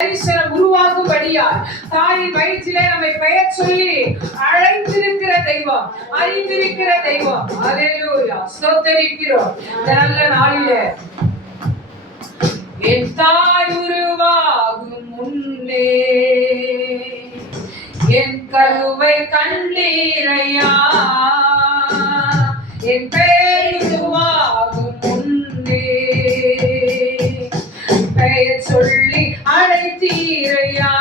உருவாகும்படியாய் தாயின் வயிற்றிலே நம்மை பெயர் சொல்லி அழைத்திருக்கிற தெய்வம், அறிந்திருக்கிற தெய்வம். அல்லேலூயா, ஸ்தோத்திரிக்கிறோம். நல்ல நாளிலே என் தாய் உருவாகும் முன்னே என் கருவை கண்டீரையா, என் பெயர் உருவாகும் முன்னே பெயர் சொல்லி அழைத்தீரையா.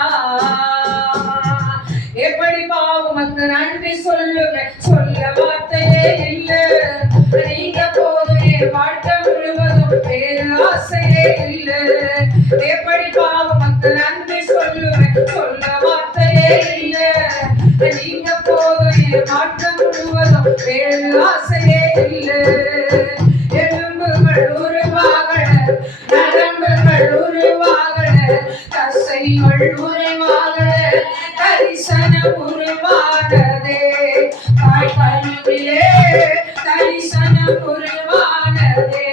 எப்படி பாவமக்கு நன்றி சொல்லுவேன், சொல்ல வார்த்தையே இல்லை. நீங்க போதும் என் வாழ்க்கை முழுவதும் வேறு ஆசையே இல்லை. எப்படி பாவமக்கு நன்றி சொல்லுவேன், சொல்ல வார்த்தையே இல்லை. நீங்க போதும் என் வாழ்க்கை முழுவதும் வேறு ஆசையே இல்லை. எலும்புகள் உருவாகல, நரம்புகள் உருவாகல, தசைகள் உருவாகல, தரிசனம் உருவானதே. தாய் கருவிலே தரிசனம் உருவானதே.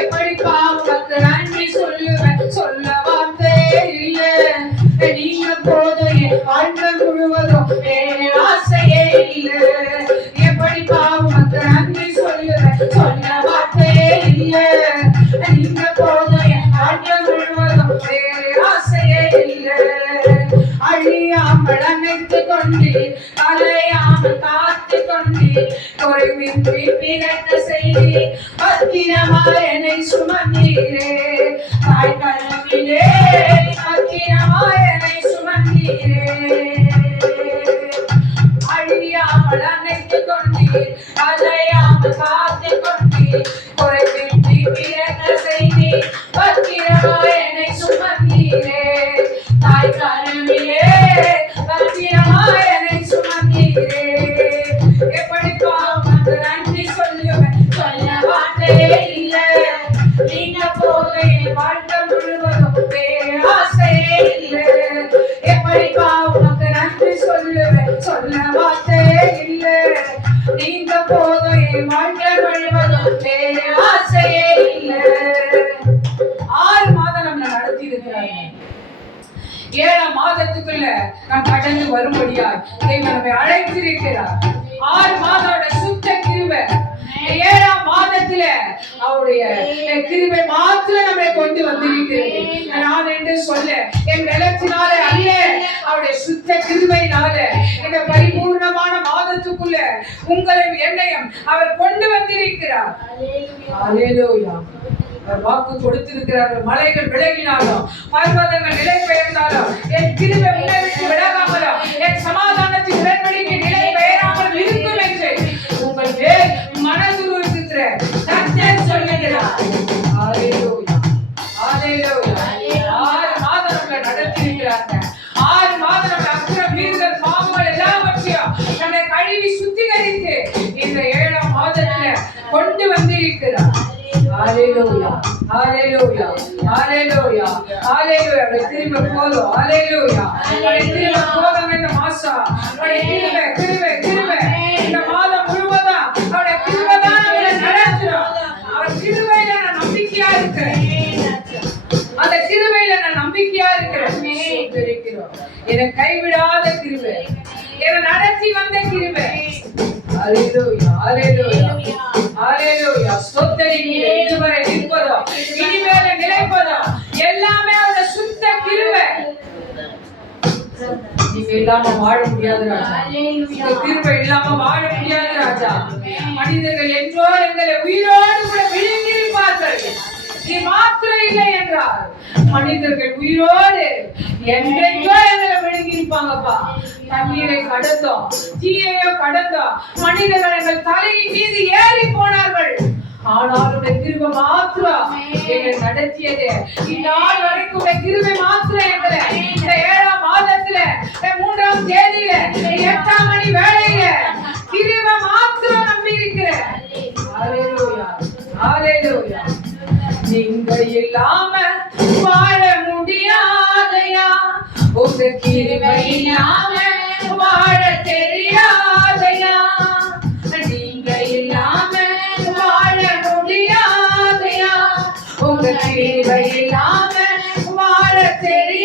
எப்படி பாவமக்கு நன்றி சொல்லுவேன், சொல்ல வார்த்தையே இல்லை. நீங்க போதும் என் வாழ்க்கை முழுவதும் வேறு ஆசையே இல்லை. எப்படி பாவமக்கு நன்றி சொல்லுவேன், சொல்ல வார்த்தையே இல்லை. நீங்க போதும் என் வாழ்க்கை முழுவதும் வேறு ஆசையே இல்லை. அழியாமல் அணைத்து கொண்டு, அலையாமல் காத்து கொண்டு, குறைவின்றி பிறக்க செய்தி பத்திரமாய் என்னை சுமந்தீரே. தாய் கருவிலே பத்திரமாய் என்னை சுமந்தீரே. அழியாமல் அணைத்து கொண்டு, அலையாமல் காத்து கொண்டு, குறைவின்றி பிறக்க செய்தி பத்திரமாய் என்னை சுமந்தீரே. தாய் கருவிலே பத்திரமாய் என்னை சுமந்தீரே. எப்படி பாவமக்கு நன்றி சொல்லுவேன், சொல்ல வார்த்தையே இல்லை. நீங்க போதும் என் வாழ்க்கை முழுவதும் வேறு ஆசையே இல்லை. எப்படி பாவமக்கு நன்றி சொல்லுவேன், சொல்ல வார்த்தையே இல்லை. நீங்க போதும் என் வாழ்க்கை முழுவதும் வேறு ஆசையே இல்லை. 6 மாதம் நம்மளை நடத்தி இருக்கிறாங்க. 7ஆம் மாதத்துக்குள்ள நாம் கடந்து வரும்படியாய் தேவன் நம்மை அழைத்திருக்கிறார். 6 மாதோட சுத்த கிருபை, 7ஆம் மாதத்துல அவருடைய கிருபை மாத்திரம் நம்மை கொண்டு வந்திருக்கிறது. நான் என்று சொல்ல என் பலத்தினால அல்ல, அவருடைய சுத்த கிருபையினால இந்த பரிபூர்ணமான மாதத்துக்குள்ள உங்களையும் என்னையும் அவர் கொண்டு வந்திருக்கிறார். அல்லேலூயா. வாக்கு கொடுத்திருக்கிறார்கள். மலைகள் விலகினாலும், பர்வதங்கள் நிலை பெயர்ந்தாலும், என் கிருபை உன்னை விட்டு விலகாமலும், என் சமாதானத்தின் உடன்படிக்கை நிலை பெயராமல் இருக்கும் என்று உங்கள் மேல் மனதுருகிற கர்த்தர் சொல்லுகிறார். அல்லேலூயா, அல்லேலூயா. 6 மாதம் நம்மளை நடத்தியிருக்கிறாங்க. 6 மாதம் நம்ம அக்கிரம், மீறுதல், பாவங்கள் எல்லாவற்றையும் நம்மை கழுவி சுத்திகரித்து இந்த 7ஆம் மாதத்துல கொண்டு வந்திருக்கிறார். Hallelujah, hallelujah, hallelujah, hallelujah. திரும்ப போதும். Hallelujah. திரும்ப போதும் இந்த மாசம். கிருபை இந்த மாதம் முழுவதும் அவருடைய கிருபை தான் நம்மளை நடத்துறோம். அவர் கிருபையில நான் நம்பிக்கையா இருக்கிறேன். அந்த கிருபையில நான் நம்பிக்கையா இருக்கிறேன். என்னை கைவிடாத கிருபை, என்னை நடத்தி வந்த கிருபை. Hallelujah, hallelujah, hallelujah. ஸ்தோத்திரிக்கிறேன். இதுவரை நிற்பதோ இனிமேல நிலைப்பதோ எல்லாமே அவருடைய சுத்த கிருபை. நீங்க இல்லாம வாழ முடியாது ராஜா. இந்த கிருபை இல்லாம வாழ முடியாது ராஜா. மனிதர்கள் என்றோ எங்களை உயிரோடு கூட விழுங்கியிருப்பார்கள். நீ மாத்திரம் இல்லை என்றால் மனிதர்கள் உயிரோடு என்றைக்கோ எங்களை விழுங்கியிருப்பாங்கப்பா. தண்ணீரை கடந்தோம், தீயையோ கடந்தோம், மனிதர்கள் எங்கள் தலையின் மீது ஏறி போனார்கள். ஆனால் கிருபை மாத்திரம் எங்களை நடத்தியது. இந்நாள் வரைக்கும் கிருபை மாத்திரம் எங்களை இந்த 7ஆம் மாதத்துல 3ஆம் தேதியில 8ஆம் மணி வேளையில கிருபை மாத்திரம் நம்பி இருக்கிறேன். அல்லேலூயா, அல்லேலூயா. நீங்க இல்லாம வாழ முடியாதையா, உங்க கிருபை இல்லாம வாழ தெரியாதையா. நீங்க இல்லாம வாழ முடியாதையா, உங்க கிருபை இல்லாம வாழ தெரியாதையா.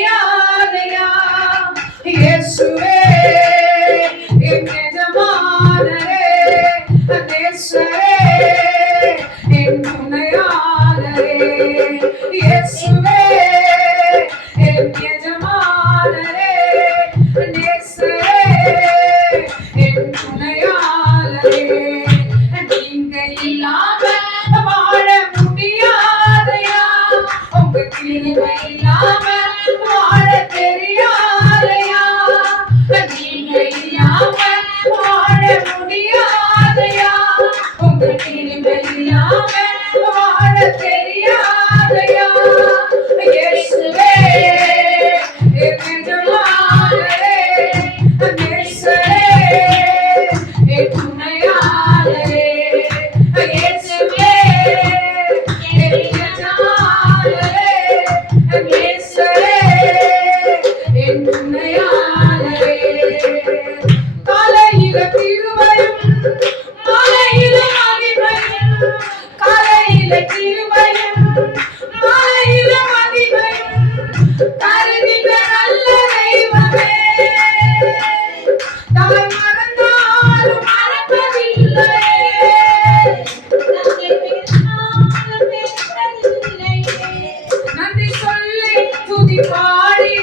பாடி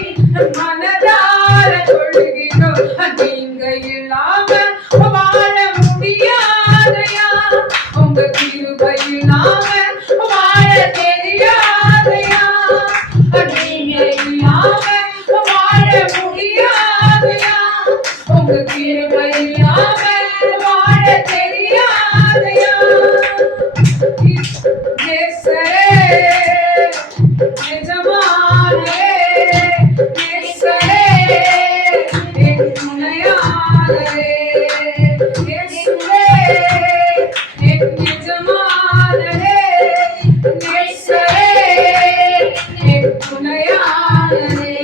மனதார சொல்கிறோம், நீங்க இல்லாம வாழ முடியாதையா, உங்க கிருபை இல்லாம வாழ தெரியாதையா, நீங்க இல்லாம வாழ முடியாதையா, உங்க கிருபை இல்லாம வாழ தெரியாதையா. நேசரே, எஜமானரே, நேசரே, என் துணையாளரே, இயேசுவே, என் எஜமானரே, நேசரே, என் துணையாளரே.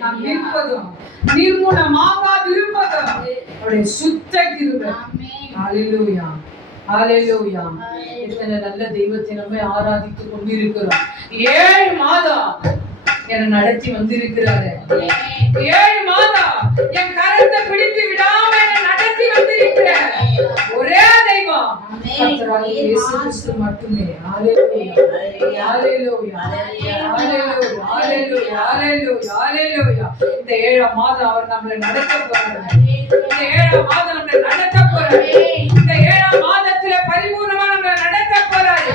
நாம் இருப்பதும் நிர்மூலமாகாதிருப்பதும் அவருடைய சுத்த கிருபை. ஹல்லேலூயா, ஹல்லேலூயா. எத்தனை நல்ல தெய்வத்தை நம்ம ஆராதித்துக் கொண்டிருக்கிறோம். 7 மாதம் என்னை நடத்தி வந்திருக்கிறாரு. 7 மாதம் என் கரத்தை பிடித்து விடாம என்னை நடத்தி வந்திருக்கிற ஒரே தெய்வம் கர்த்தராகிய இயேசு கிறிஸ்து மட்டுமே. ஹல்லேலூயா, ஹல்லேலூயா, ஹல்லேலூயா, ஹல்லேலூயா, ஹல்லேலூயா, ஹல்லேலூயா. இந்த 7 மாதம் அவர் நம்மளை நடத்த போறாரு. இந்த 7 மாதம் நம்மளை நடத்த போறாரு. இந்த 7 மாதத்துல பரிபூர்ணமா நம்மளை நடத்த போறாரு.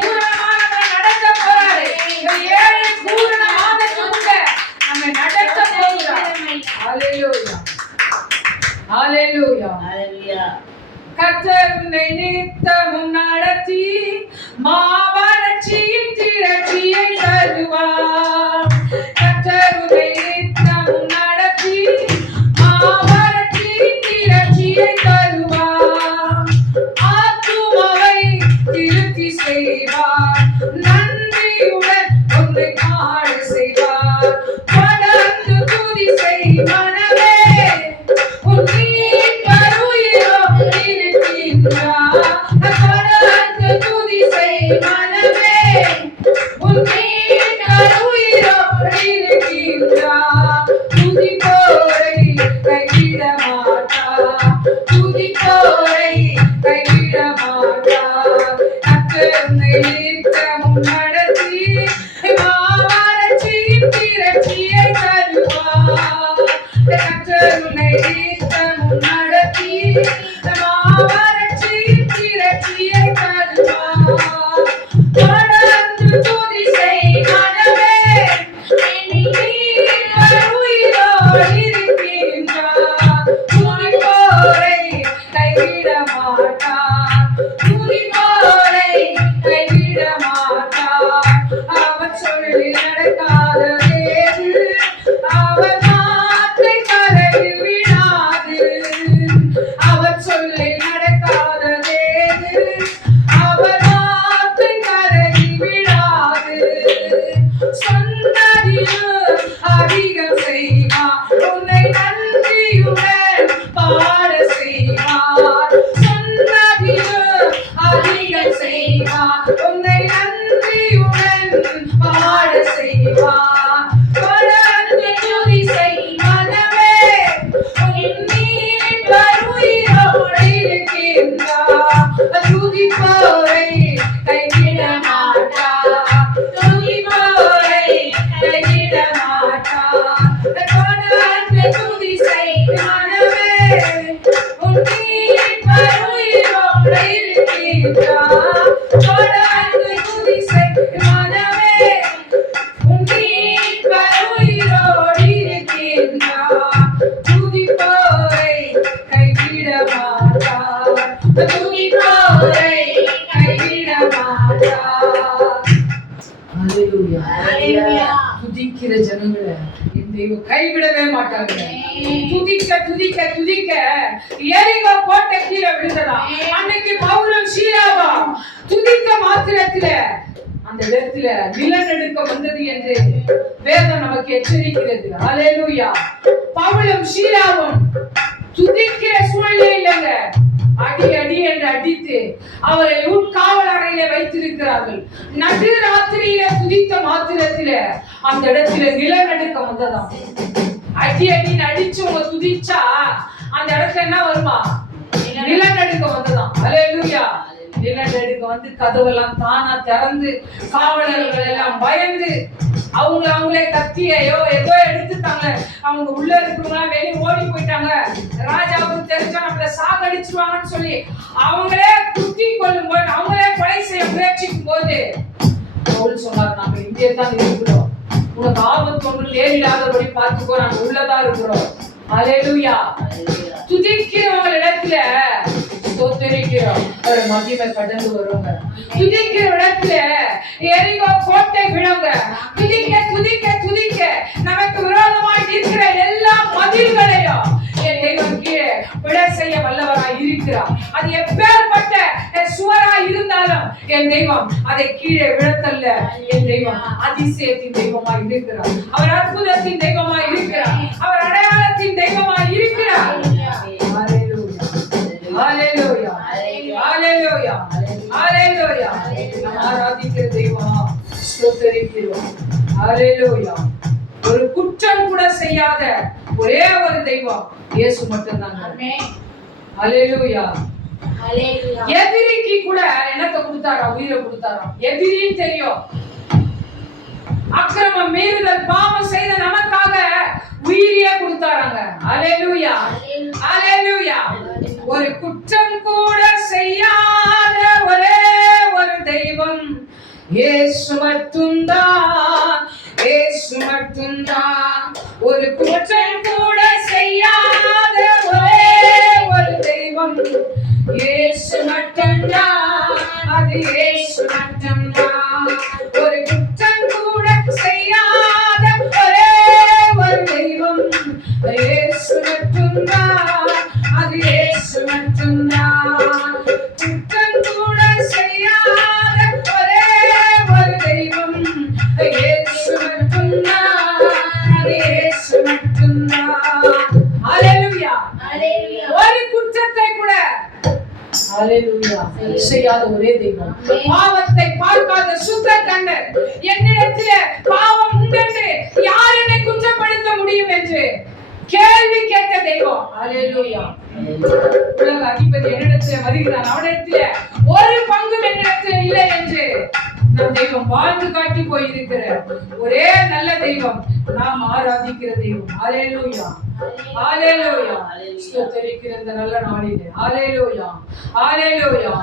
பூரணமா நம்மளை நடத்த போறாரு. இந்த 7 பூரண மாதத்துக்குள்ள நம்மை நடத்த போகிறார். ஹல்லேலூயா, ஹல்லேலூயா, ஹல்லேலூயா. கர்த்தர் உன்னை நித்தமும் நடத்தி மாவளர்ச்சியின் திரட்சியை தருவார். கர்த்தர் உன்னை நித்தமும் நடத்தி மாவளர்ச்சியின் திரட்சியை தருவார். ஆத்துமாவை திருப்தி செய்வார், நன்றியுடன் உன்னை பாட செய்வார். படர்ந்து துதி செய் மனமே, உன் மீட்பர் உயிரோடு இருக்கின்றார். படர்ந்து துதி செய் மனமே, உன் மீட்பர் உயிரோடு இருக்கின்றார். துதிப்போரை கைவிட மாட்டார், துதிப்போரை கைவிட மாட்டார். கர்த்தர் உன்னை நித்தமும் நடத்தி மாவளர்ச்சியின் திரட்சியை தருவார். கர்த்தர் உன்னை நித்தமும் நடத்தி மாவளர்ச்சியின் திரட்சியை தருவார். படர்ந்து துதி செய் மனமே, மீட்பர் உயிரோடு இருக்கின்றார். துதிப்போரை கைவிட மாட்டார், துதிப்போரை கைவிட மாட்டார். அவர் சொல்லி நடக்காததேது, அவர் வார்த்தை தரையில் விடாது. அவர் சொல்லி நடக்காததேது, அவர் வார்த்தை தரையில் விடாது. சொன்னதிலும் அதிகம் செய்வார், உன்னை நன்றியுடன் பாட செய்வார். சொன்னதிலும் அதிகம் செய்வார், உன்னை நன்றியுடன் பாட செய்வார். படர்ந்து துதி செய் மனமே, உன் மீட்பர் உயிரோடு இருக்கின்றார். துதிப்போரை கைவிட மாட்டார், துதிப்போரை கைவிட மாட்டார். படர்ந்து துதி செய் மனமே, உன் மீட்பர் உயிரோடு இருக்கின்றார். படர்ந்து துதி செய் மனமே, உன் மீட்பர் உயிரோடு இருக்கின்றார். துதிப்போரை கைவிட மாட்டார், துதிப்போரை கைவிட மாட்டார். ஹல்லேலூயா, ஹல்லேலூயா. துதிக்கிற ஜனங்களை என் தெய்வம் கைவிடவே மாட்டாங்க. துதிக்க துதிக்க துதிக்க எரிகோ கோட்டை கீழே விழுந்ததாம். அன்னைக்கு பவுலும் சீலாவும் துதிக்க மாத்திரத்துல அந்த இடத்துல நிலநடுக்கம் வந்தது என்று வேதம் நமக்கு எச்சரிக்கிறது. ஹல்லேலூயா. பவுலும் சீலாவும் துதிக்கிற சூழ்நிலை இல்லைங்க, அடி அடி என்று அடித்து அவரை உட்காவல் அறையில வைத்திருக்கிறார்கள். நடு ராத்திரியில துதித்த மாத்திரத்தில அந்த இடத்துல நிலநடுக்கம் வந்ததாம். அடி அடின்னு அடிச்சவங்க துதிச்சா அந்த இடத்துல என்ன வருமா? நிலநடுக்கம் வந்ததாம். ஹல்லேலூயா. நிலநடுக்கம் வந்து கதவெல்லாம் தானா திறந்து காவலர்கள் எல்லாம் பயந்து அவங்களே கத்தியோ ஏதோ எடுத்துட்டாங்க. அவங்க உள்ள இருக்கிறவங்க வெளியே ஓடி போயிட்டாங்க. ராஜாவுக்கு தெரிஞ்சா நம்மள சாகடிச்சிருவாங்கன்னு சொல்லி அவங்களே குத்தி கொள்ளும் போது, அவங்களே கொலை செய்ய முயற்சிக்கும் போது பவுல் சொன்னார், நாங்க இங்கே தான் இருக்கிறோம், உனக்கு ஆபத்து ஒன்று நேரிடாதபடி பார்த்துக்கோ, நாங்க உள்ளதான் இருக்கிறோம். அல்லேலூயா. துதிக்கிறவங்க இடத்துல ஸ்தோத்திரிக்கிறோம், ஒரு மகிமை கடந்து வருவாங்க. துதிக்கிற இடத்துல எரிகோ கோட்டை விழுங்க. துதிக்க துதிக்க துதிக்க நமக்கு விரோதமாய் இருக்கிற எல்லா மதில்களையும் என் தெய்வம் கீழே விட செய்ய வல்லவராய் இருக்கிறார். அது எப்பேற்பட்ட சுவராய் இருந்தாலும் என் தெய்வம் அதை கீழே விழத்தல்ல. என் தெய்வம் அதிசயத்தின் தெய்வமாய் இருக்கிறார். அவர் அற்புதத்தின் தெய்வமாய் இருக்கிறார். அவர் அடையாளத்தின் தெய்வமாய் இருக்கிறார். ஹalleluya, ஹalleluya, ஹalleluya. நாம் ஆராதிக்கிற தெய்வம், ஸ்தோத்திரிக்கிறோம். ஹalleluya. ஒரு குற்றம் கூட செய்யாத ஒரே ஒரு தெய்வம் இயேசு மட்டும்தான். ஆமென். ஹalleluya, ஹalleluya. எதிரிக்கு கூட என்னத்தை கொடுத்தாரா? உயிரை கொடுத்தாரா? எதிரின்னு தெரியும். அக்கிரமம் மீறுதல் பாவம் செய்த நமக்காக உயிரையே கொடுத்தாராங்க. ஹalleluya, ஹalleluya. ஒரு குற்றம் கூட செய்யாத ஒரே ஒரு தெய்வம் இயேசு மட்டும்தான், இயேசு மட்டும்தான். ஒரு குற்றம் கூட செய்யாத ஒரே ஒரு தெய்வம் இயேசு மட்டும்தான், அது இயேசு மட்டும்தான். ஒரு குற்றம் கூட செய்யாத ஒரே ஒரு தெய்வம் இயேசு மட்டும்தான், அது இயேசு மட்டும்தான். குற்றம் கூட செய்யாத ஒரே ஒரு தெய்வம் இயேசு மட்டும்தான், அது இயேசு மட்டும்தான். ஹalleluya, ஹalleluya. ஒரு குற்றத்தை கூட ஹalleluya செய்யாத ஒரே தெய்வம், பாவத்தை பார்க்காத சுத்த கண்ணர், என்னிடத்திலே பாவம் உண்டென்று யார் என்னை குற்றப்படுத்த முடியும் என்று கேள்வி கேட்ட தெய்வம். ஹalleluya. உலக அதிபதி என்னிடத்திலே வருகிறான், அவனிடத்திலே ஒரு பங்கு என்னிடத்திலே இல்லை என்று நம் தெய்வம் வாழ்ந்து காட்டி போயிருக்கிற ஒரே நல்ல தெய்வம் நாம் ஆராதிக்கிற தெய்வம். ஹalleluya, ஹalleluya. ஸ்தோத்திரிக்கிற இந்த நல்ல நாளிலே ஹalleluya, ஹalleluya,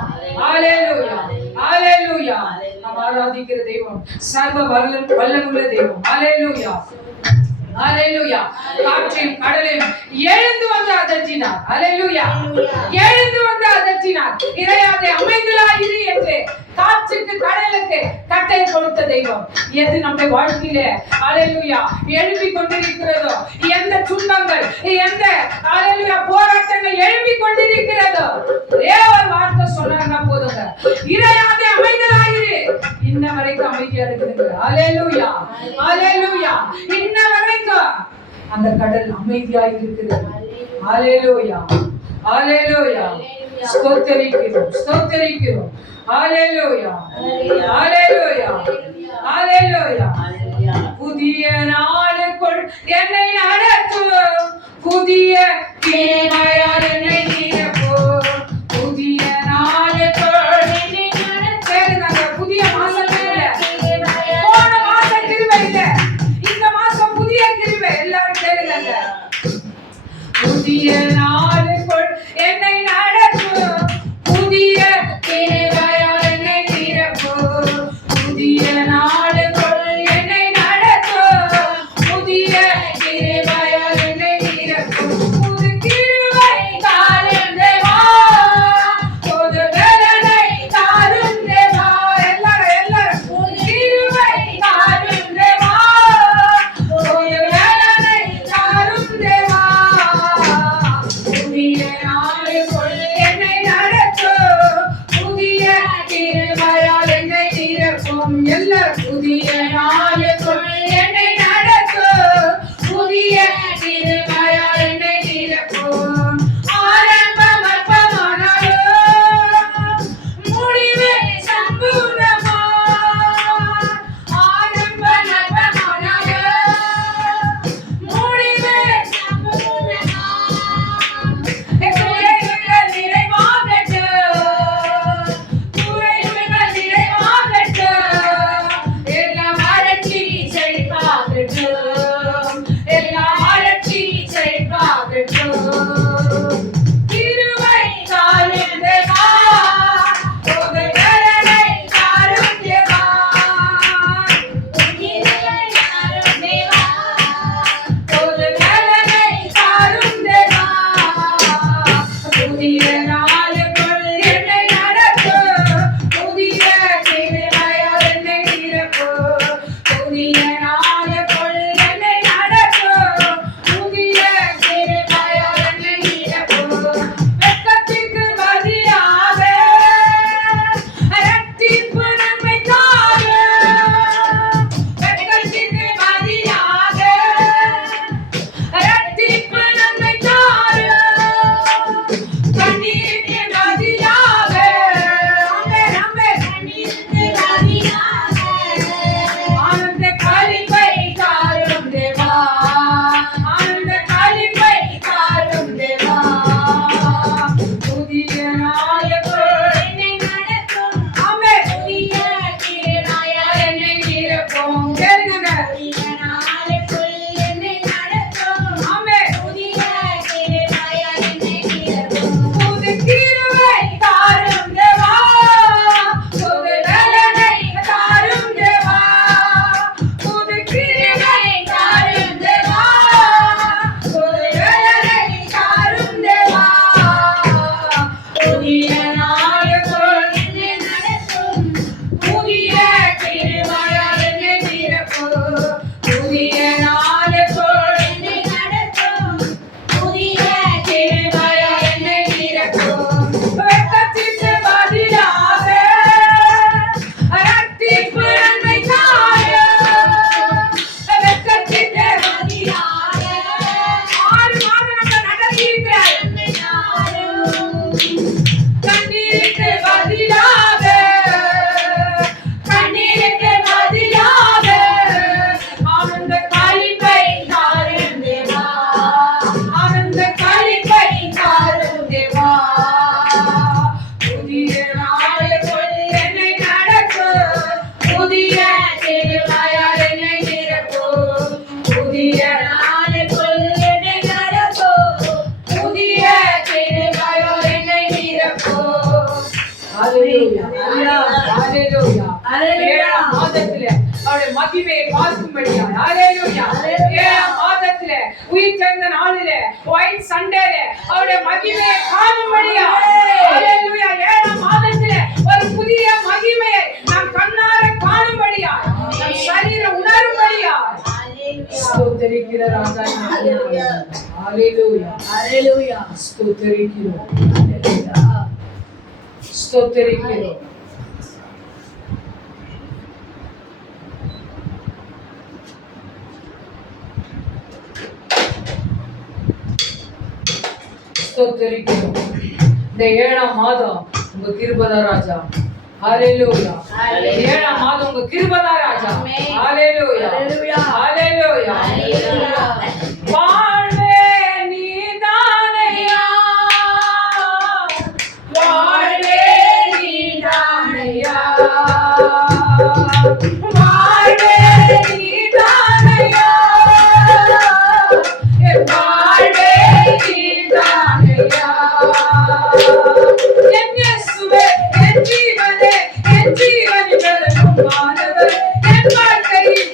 ஹalleluya, ஹalleluya. நாம் ஆராதிக்கிற தெய்வம் சர்வ வல்லமையுள்ள தெய்வம். ஹalleluya, ஹalleluya. காற்றையும் கடலையும் எழுந்து வந்து அதட்டினார். ஹalleluya, எழுந்து வந்து அதட்டினார். இறையாதே அமைதலாயிரு என்று காற்றுக்கு கடலுக்கு கட்டளை கொடுத்த தெய்வம். எது நம்முடைய வாழ்க்கையிலே ஹalleluya எழுப்பி கொண்டிருக்கிறதோ, எந்த துன்பங்கள், எந்த ஹalleluya போராட்டங்கள் எழுப்பி கொண்டிருக்கிறதோ, ஒரே ஒரு வார்த்தை சொன்னாங்க போதுங்க, இறையாதே அமைதலாயிரு. இன்ன வரைக்கும் அமைதியா இருக்குது. ஹalleluya, ஹalleluya. இன்ன வரைக்கும் அந்த கடல் அமைதியா இருக்கிறது. ஹalleluya, ஹalleluya. ஸ்தோத்திரிக்கிறோம், ஸ்தோத்திரிக்கிறோம். ஹalleluya, ஹalleluya, ஹalleluya. புதிய நாளுக்குள் என்னை நடத்தும், புதிய கிருபையால் என்னை நிரப்பும். புதிய நாளுக்குள் என்னை நடத்தும். புதிய மாசம் இல்ல, போன மாசம் கிருபை இல்ல, இந்த மாசம் புதிய கிருபை. எல்லாரும் கேளுங்க. புதிய நாளுக்குள் என்னை நடத்தும், புதிய கிருபையால் என்னை நிரப்பும். புதிய நாளுக்குள் மகிமையை பார்க்கும்படியா மாதத்துல உயிர் தெழுந்த நாளிலே ஒயிட் சண்டேல அவருடைய மகிமையை காணும்படியா 7ஆம் மாதத்துல ஒரு புதிய மகிமையை நாம் கண்ணார காணும்படியா நம் சரீர உணரும்படியா ஸ்தோத்திரிக்கிற ராஜா ஹalleluya ஹalleluya ஸ்தோத்திரிக்கிறோம் ஸ்தோத்திரிக்கிறோம் ஸ்தோத்திரிக்கிறோம். இந்த 7ஆம் மாதம் உங்க கிருபைதா ராஜா. ஹalleluya. 7ஆம் மாதம் உங்க கிருபைதா ராஜா. ஹalleluya. ஹalleluya. வாழ்வே நீதானையா, வாழ்வே நீதானையா, வாழ்வே நீதானையா, வாழ்வே என் இயேசுவே, என் ஜீவனே, என் ஜீவனில் மாணவர், என் வாழ்க்கையில்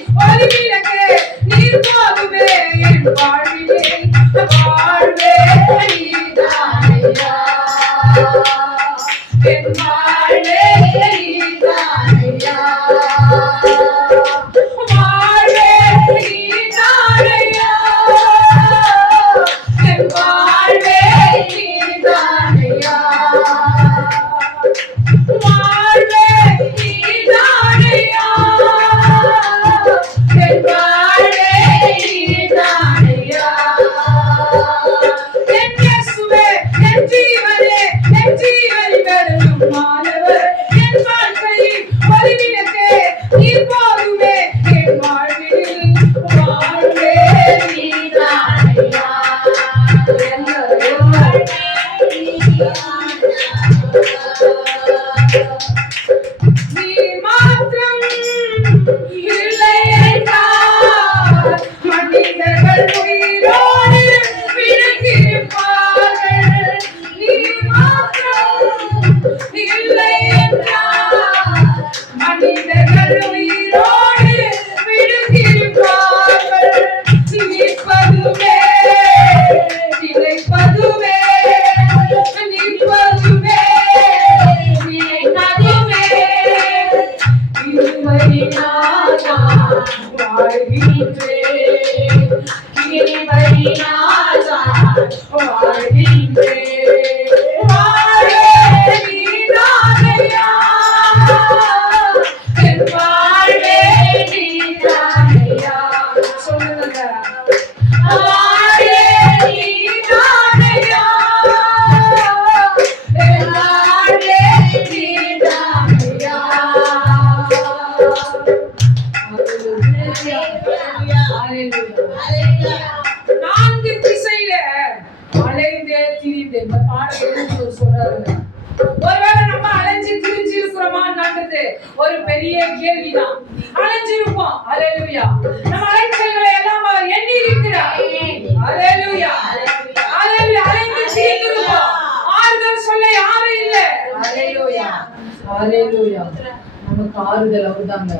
வாழ்கின்றேன் கிருபை நாதான் வாழ்கின்றேன் வாழே நீதானையா என் வாழ்வே நீதானையா சொல்லுங்க வாழே நீதானையா என் வாழ்வே நீதானையா நான்கு திசையில அலைந்தே திரிந்து இந்த பாடல் சொல்றாங்க. ஒருவேளை நம்ம அலைஞ்சு திரிஞ்சு இருக்கிறோமான்றது ஒரு பெரிய கேள்விதான். அலைஞ்சிருப்போம். அல்லேலூயா. நம்ம அலைச்சல்களை எல்லாம் அவர் எண்ணி இருக்கிறார். அல்லேலூயா. அல்லேலூயா. அலைந்து திரிந்திருப்போம். ஆறுதல் சொல்ல யாரும் இல்லை. அல்லேலூயா. அல்லேலூயா. நமக்கு ஆறுதல் அவர்தாங்க.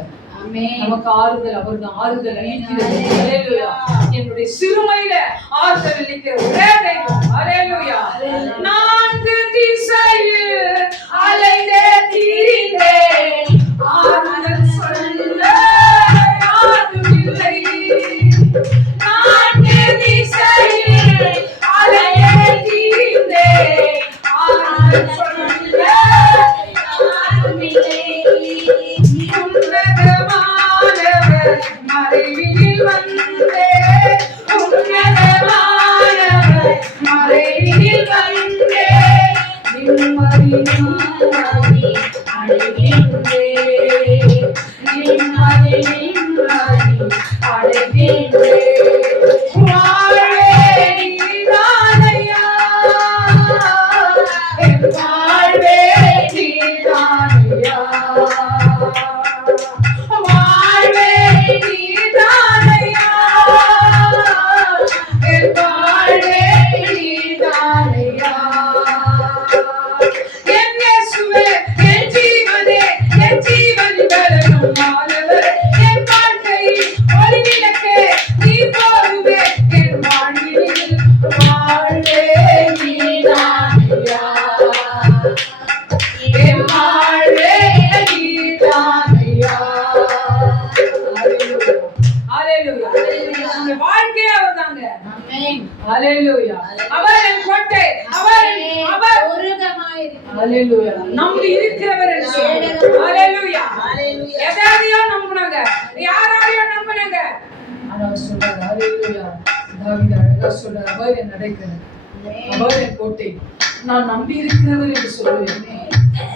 நமக்கு ஆறுதல் அவர்தான். ஆறுதல் அளிக்கிறது. அல்லேலூயா. என்னுடைய சிறுமையில ஆறுதல் அளிக்கிற ஒரே தெய்வம். அல்லேலூயா. நான்கு திசையில் அலைந்தே திரிந்தேன் ஆறுதல் சொல்ல யாரும் இல்லை. நான்கு திசையில் அலைந்தே திரிந்தேன் ஆறுதல் சொல்ல யாரும் இல்லை. உன்னதமானவர் மறைவில் வந்தே உன்னதமானவர் மறைவில் வந்தே நிம்மதி நிம்மதி அடைகின்றே நிம்மதி நிம்மதி அடைகின்றே வாழ்வே நீதானையா என் வாழ்வே நீதானையா வாழ்வே நீதானையா என் வாழ்வே நீதானையா என் இயேசுவே என் ஜீவனே என் ஜீவன் பலனும் மாணவர் என் வாழ்க்கை ஒரு விளக்கே நீ போதுவே என் வாழ்வில் வாழ்வே நீதானையா என் வாழ்வே நீதானையா. அல்லேலூயா. உங்க வாழ்க்கையே அவர்தாங்க. அல்லேலூயா. அவர் என் கோட்டை. அவர் அல்லேலூயா. நம்பி இருக்கிறவர் என்று சொல்லுங்க. அல்லேலூயா. எதையோ நம்புனாங்க, யாரையோ நம்புனாங்க. ஆனா அவர் சொல்றாரு அல்லேலூயா. தாவீது அழகா சொல்றாரு அவர் என் அடைக்கலம் அவர் என் கோட்டை நான் நம்பி இருக்கிறவர் என்று சொல்லுவேன்.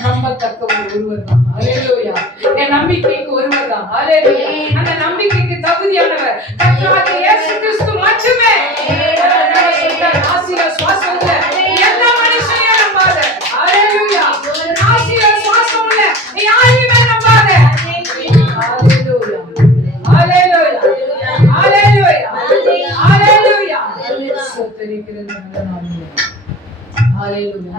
நம்பத்தக்கவர் ஒருவர் தான். அல்லேலூயா. என் நம்பிக்கைக்கு ஒருவர் தான். அல்லேலூயா. அந்த நம்பிக்கைக்கு தகுதியானவர் கர்த்தராகிய இயேசு கிறிஸ்து மட்டுமே. நாசியில சுவாசம் உள்ள எந்த மனுஷனையும் நம்பாத. அல்லேலூயா. நாசியில சுவாசம் உள்ள யாரையுமே நம்பாத. அல்லேலூயா. அல்லேலூயா. அல்லேலூயா. அல்லேலூயா. ஸ்தோத்திரிக்கிறது நல்ல நாமமே. அல்லேலூயா.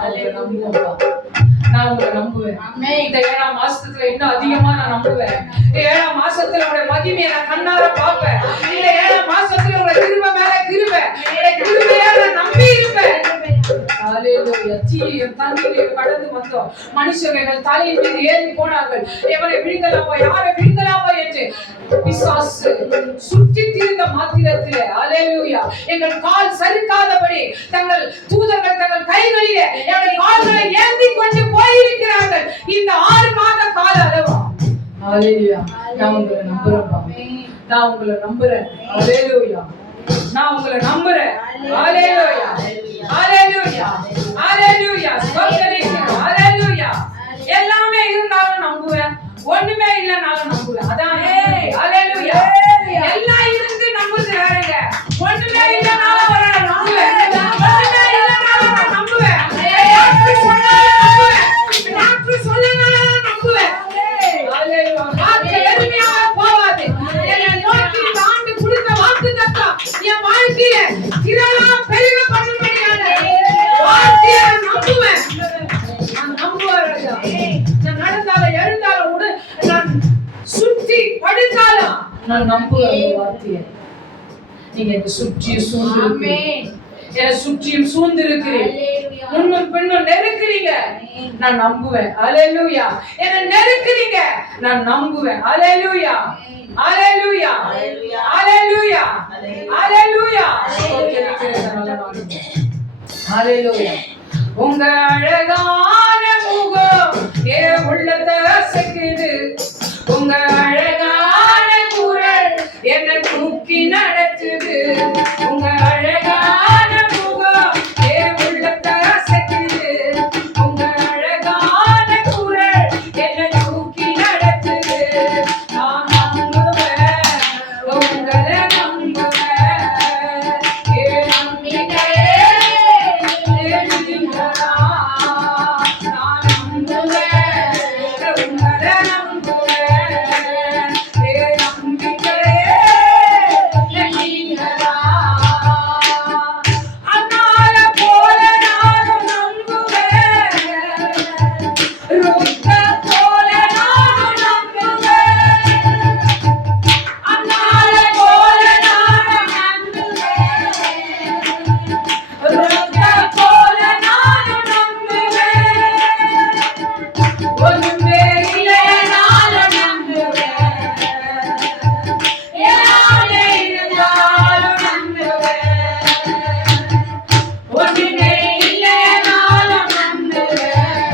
நான் உங்களை நம்புவேன். இந்த 7ஆம் மாசத்துல இன்னும் அதிகமா நான் நம்புவேன். 7ஆம் மாசத்துல உங்களுடைய மகிமையை நான் கண்ணார பார்ப்பேன். இந்த 7ஆம் மாசத்துல உங்களுடைய கிருபை மேல கிருபை, உங்களுடைய கிருபையை நான் நம்பி இருப்பேன். அல்லேலூயா. தண்ணீரை கடந்து வந்தோம். மனுஷர்கள் தலையின் மீது ஏறி போனார்கள். எவனை விழுங்கலாமா யாரை விழுங்கலாமா என்று பிசாசு சுற்றி திரிந்த மாத்திரத்திலே அல்லேலூயா எங்கள் கால் சறுக்காதபடி தங்கள் தூதர்கள் தங்கள் கைகளிலே எங்கள் கால்களை ஏந்தி கொண்டு போயிருக்கிறார்கள். இந்த 6 மாத கால அளவா. அல்லேலூயா. நான் உங்களை நம்புறேன். நான் உங்களை நம்புறேன். அல்லேலூயா. நான் உங்களை நம்புறேன். அல்லேலூயா. அல்லேலூயா. அல்லேலூயா. ஸ்தோத்திரிக்கிறேன். அல்லேலூயா. எல்லாமே இருந்தாலும் நம்புவேன், ஒண்ணுமே இல்லனாலும் நம்புவேன். அதானே. அல்லேலூயா. எல்லாம் இருந்து நம்புறது வேறங்க. ஒண்ணுமே இல்லனாலும் நான் நம்புவேன். ஒண்ணுமே இல்லனாலும் நான் நம்புவேன். டாக்டர் சொன்னாலும் நம்புவேன். டாக்டர் சொன்னாலும் நம்புவேன். அல்லேலூயா. வார்த்தை எதுமையாக போவாது. என்னை நோக்கி இந்த ஆண்டு கொடுத்த வாக்குத்தத்தம் என் வாழ்க்கையில திரளா பெருக பண்ணும்படியான வார்த்தையை நான் நம்புவேன். நான் நம்புவேன் ராஜா. நான் நடந்தாலும் எழுந்தாலும் நான் சுற்றி படுத்தாலும் நான் நம்புவேன் வார்த்தையை. நீங்க என்னை சுற்றி சூழ்ந்திருக்கிறீங்க. என்னை சுற்றியும் சூழ்ந்திருக்கிறீங்க. முன்னும் பின்னும் நெருக்குறீங்க, நான் நம்புவேன். ஹalleluya. என்ன நெருக்குறீங்க, நான் நம்புவேன். ஹalleluya. ஹalleluya. ஹalleluya. ஹalleluya. ஹalleluya. உங்க அழகான முகம் என் உள்ளத்தை அசைக்குது. உங்க அழகான குரல் என்னை தூக்கி நடத்துது. உங்க அழகான முகம் என் உள்ளத்தை அசைக்குது. உங்க அழகான குரல் என்னை தூக்கி நடத்துது. நான் நம்புவேன், உங்களை நம்புவேன். என் நம்பிக்கையே நீங்கதான். நான் நம்புவேன், உங்களை நம்புவேன். என் நம்பிக்கையே நீங்கதான். அன்னால போல நானும் நம்புவேன். ருத்த போல நானும் நம்புவேன். அன்னால போல நானும் நம்புவேன். ருத்த போல நானும் நம்புவேன். ஒன்றுமே இல்லைனாலும் நம்புவேன். எல்லாமே இருந்தாலும் நம்புவேன். ஒன்றுமே இல்லைனாலும் நம்புவேன்.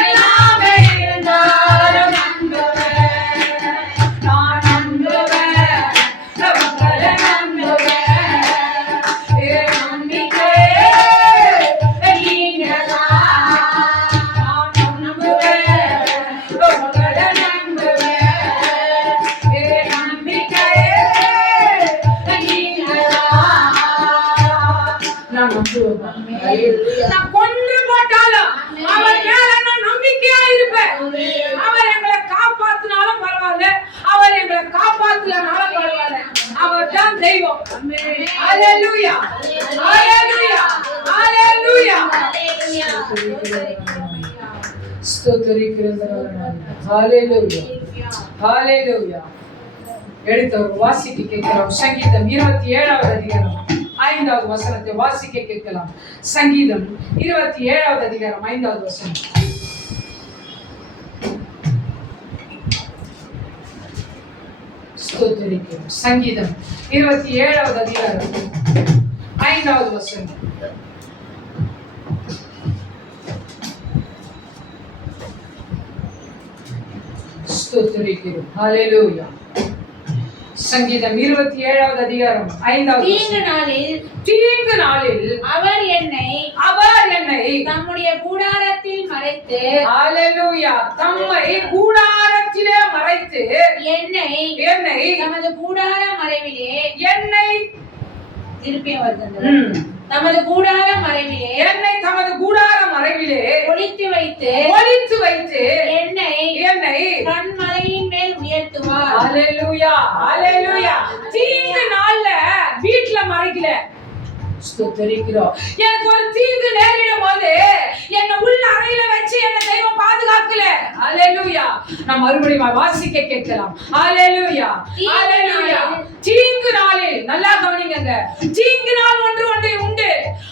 எல்லாமே இருந்தாலும் நம்புவேன். நான் நம்புவேன், உங்களை நம்புவேன். என் நம்பிக்கையே நீங்கதான். நான் நம்புவேன், உங்களை நம்புவேன். என் நம்பிக்கையே நீங்கதான். நான் நம்புவேன். நான் கொன்று போட்டாலும் அவர் மேல நான் நம்பிக்கையா இருப்பேன். அவர் எங்களை காப்பாத்தினாலும் பரவாயில்ல, அவர் எங்களை காப்பாத்தலனாலும் பரவாயில்ல. அவர் தான் தெய்வம். ஹalleluya. ஹalleluya. ஹalleluya. ஸ்தோத்திரிக்கிறேன். ஹalleluya. ஹalleluya. எடுத்து ஒரு வாசிக்க கேட்கலாம். சங்கீதம் 27வது அதிகாரம் 5வது வசனத்தை வாசிக்க கேட்கலாம். சங்கீதம் 27வது அதிகாரம் 5வது வசனம். ஸ்தோத்திரிக்கிறோம். சங்கீதம் 27வது அதிகாரம் 5வது வசனம். ஸ்தோத்திரிக்கிறோம். ஹalleluya. சங்கீதம் 27வது அதிகாரம் 5வது தீங்கு நாளில் அவர் என்னை தம்முடைய கூடாரத்தில் மறைத்து ஹalleluya தம்மை கூடாரத்திலே மறைத்து என்னை தமது கூடார மறைவிலே என்னை திருப்பியும் வருகிறது. தமது கூடார மறைவிலே என்னை தமது கூடார மறைவிலே ஒளித்து வைத்து என்னை கண்மலையின் மேல் உயர்த்துவார். ஹalleluya. ஹalleluya. தீங்கு நாள்ல வீட்ல மறைக்கல. ஸ்தோத்திரிக்கிறோம். எனக்கு ஒரு தீங்கு நேரிடும் போது என்ன உள்ள அறையில வச்சு என்ன தெய்வம் பாதுகாக்கல. ஹalleluya. நாம் மறுபடியும் வாசிக்க கேட்கலாம். ஹalleluya. ஹalleluya. தீங்கு நாளில் நல்லா கவனிங்க. தீங்கு நாள் ஒன்று உண்டு.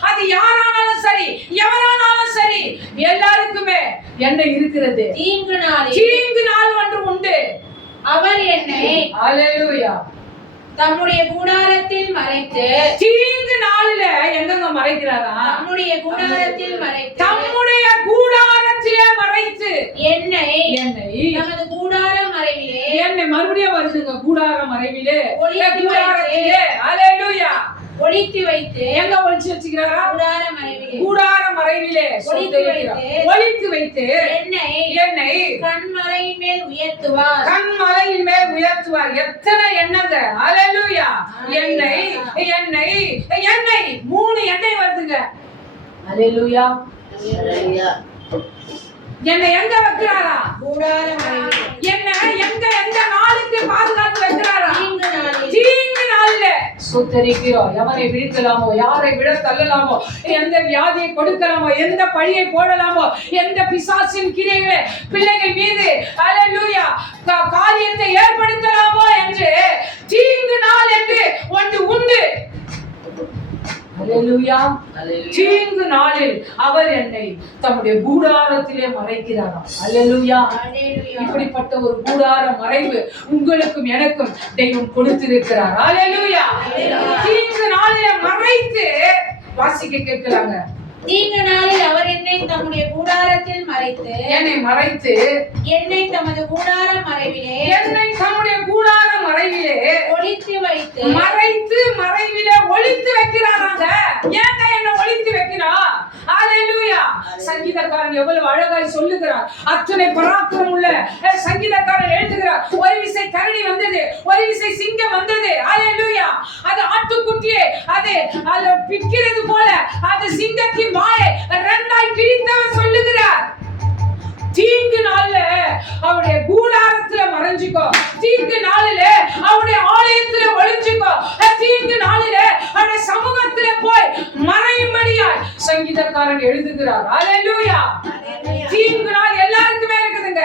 அது யாரானாலும் சரி, எவரானாலும் சரி, எல்லாருக்குமே என்ன இருக்கிறது. தீங்கு நாள் ஒன்று உண்டு. அவர் என்னை ஹalleluya தம்முடைய கூடாரத்தில் மறைத்து தீங்கு நாளில எங்கங்க மறைக்கிறாரா? தம்முடைய கூடாரத்தில் மறைத்து என்னை தமது கூடார மறைவிலே என்னை மறுபடியும் வருதுங்க. கூடார மறைவிலே ஒளித்து வைத்து எங்க ஒளிச்சு வச்சுக்கிறாரா? கூடார மறைவிலே ஒளித்து வைத்து என்னை கண்மலையின் மேல் உயர்த்துவார். எத்தனை எண்ணங்க. ஹalleluya. என்னை 3 எண்ணெய் வருதுங்க. ஹalleluya. என்னை எங்க வைக்கிறாரா? கூடார மறைவிலே. என்ன எங்க எந்த நாளுக்கு பாதுகாத்து வைக்கிறாரா? தீங்கு நாளில. சுத்தரிக்கிறோம். எவரை விழிக்கலாமோ, யாரை விட தள்ளலாமோ, எந்த வியாதியை கொடுக்கலாமோ, எந்த பழியை போடலாமோ, எந்த பிசாசின் கிரியைகளை பிள்ளைகள் மீது ஹalleluya காரியத்தை ஏற்படுத்தலாமோ என்று தீங்கு நாள் என்று ஒன்று உண்டு. ஹalleluya. அல்லேலூயா. தீங்கு நாளில் அவர் என்னை தம்முடைய கூடாரத்திலே மறைக்கிறாராம். அல்லேலூயா. இப்படிப்பட்ட ஒரு கூடார மறைவு உங்களுக்கும் எனக்கும் தெய்வம் கொடுத்திருக்கிறார். அல்லேலூயா. தீங்கு நாளிலே மறைத்து வாசிக்க கேட்கிறாங்க. தீங்கு நாளில் அவர் என்னை தம்முடைய கூடாரத்தில் மறைத்து என்னை தமது கூடார மறைவிலே ஒளித்து வைத்து மறைவிலே ஒளித்து வைக்கிறாராங்க. ஏங்க என்ன ஒளித்து வைக்கிறா? அல்லேலூயா. சங்கீதக்காரன் எவ்வளவு அழகாய் சொல்லுகிறார். அத்தனை பராக்கிரமம் உள்ள சங்கீதக்காரன் எழுதுகிறார். ஒரு விசை கரடி வந்தது, ஒரு விசை சிங்கம் வந்தது. அல்லேலூயா. அது ஆட்டுக்குட்டியை அது பிக்கிறது போல அது சிங்கத்தின் வாயை இரண்டாய் கிழித்தவர் சொல்லுகிறார். தீங்கு நாள்ல அவருடைய கூடாரத்துல மறைஞ்சுக்கோ. தீங்கு நாளில அவருடைய ஆலயத்துல ஒளிஞ்சுக்கோ. தீங்கு நாளில அவருடைய சமூகத்துல போய் மறையும்படியாய் சங்கீதக்காரன் எழுதுகிறார். அல்லேலூயா. தீங்கு நாள் எல்லாருக்குமே இருக்குதுங்க.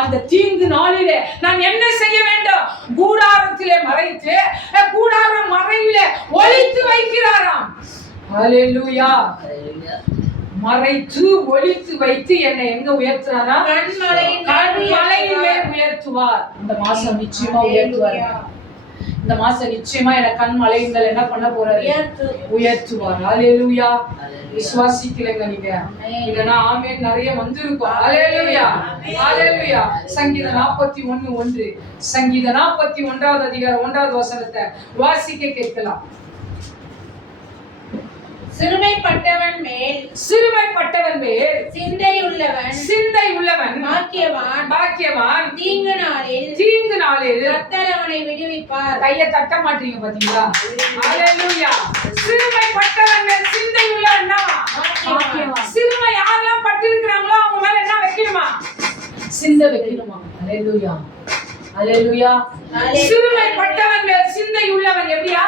அந்த தீங்கு நாளிலே நான் என்ன செய்ய வேண்டும்? கூடாரத்திலே மறைத்து கூடார மறைவிலே ஒளித்து வைக்கிறாராம். அல்லேலூயா. மறைத்து ஒளித்து வைத்து என்னை எங்க உயர்த்துறாரா? கண்மலையிலே உயர்த்துவார். இந்த மாசம் நிச்சயமா உயர்த்துவார். இந்த மாசம் நிச்சயமா என கண்மலைகள் என்ன பண்ண போறாரு? உயர்த்துவார். அல்லேலூயா. விசுவாசிக்கிறீங்க நீங்க? இல்லனா ஆமென் நிறைய வந்திருக்கும். அல்லேலூயா. அல்லேலூயா. சங்கீதம் 41:1 சங்கீதம் 41வது அதிகாரம் 1வது வசனத்தை வாசிக்க கேட்கலாம். சிறுமைப்பட்டவன் மேல் சிந்தை உள்ளவன் பாக்கியவான். தீங்கு நாளில் கர்த்தர் அவனை விடுவிப்பார். கையை தட்ட மாட்டீங்க பாத்தீங்களா? அல்லேலூயா. சிறுமைப்பட்டவன் மேல் சிந்தை உள்ளவன் பாக்கியவான். சிறுமை யாரெல்லாம் பட்டு இருக்கிறாங்களோ அவங்க மேல என்ன வைக்கணுமா? சிந்தை வைக்கணுமா? அல்லேலூயா. அல்லேலூயா. சிறுமைப்பட்டவன் மேல் சிந்தை உள்ளவன் எப்படியா?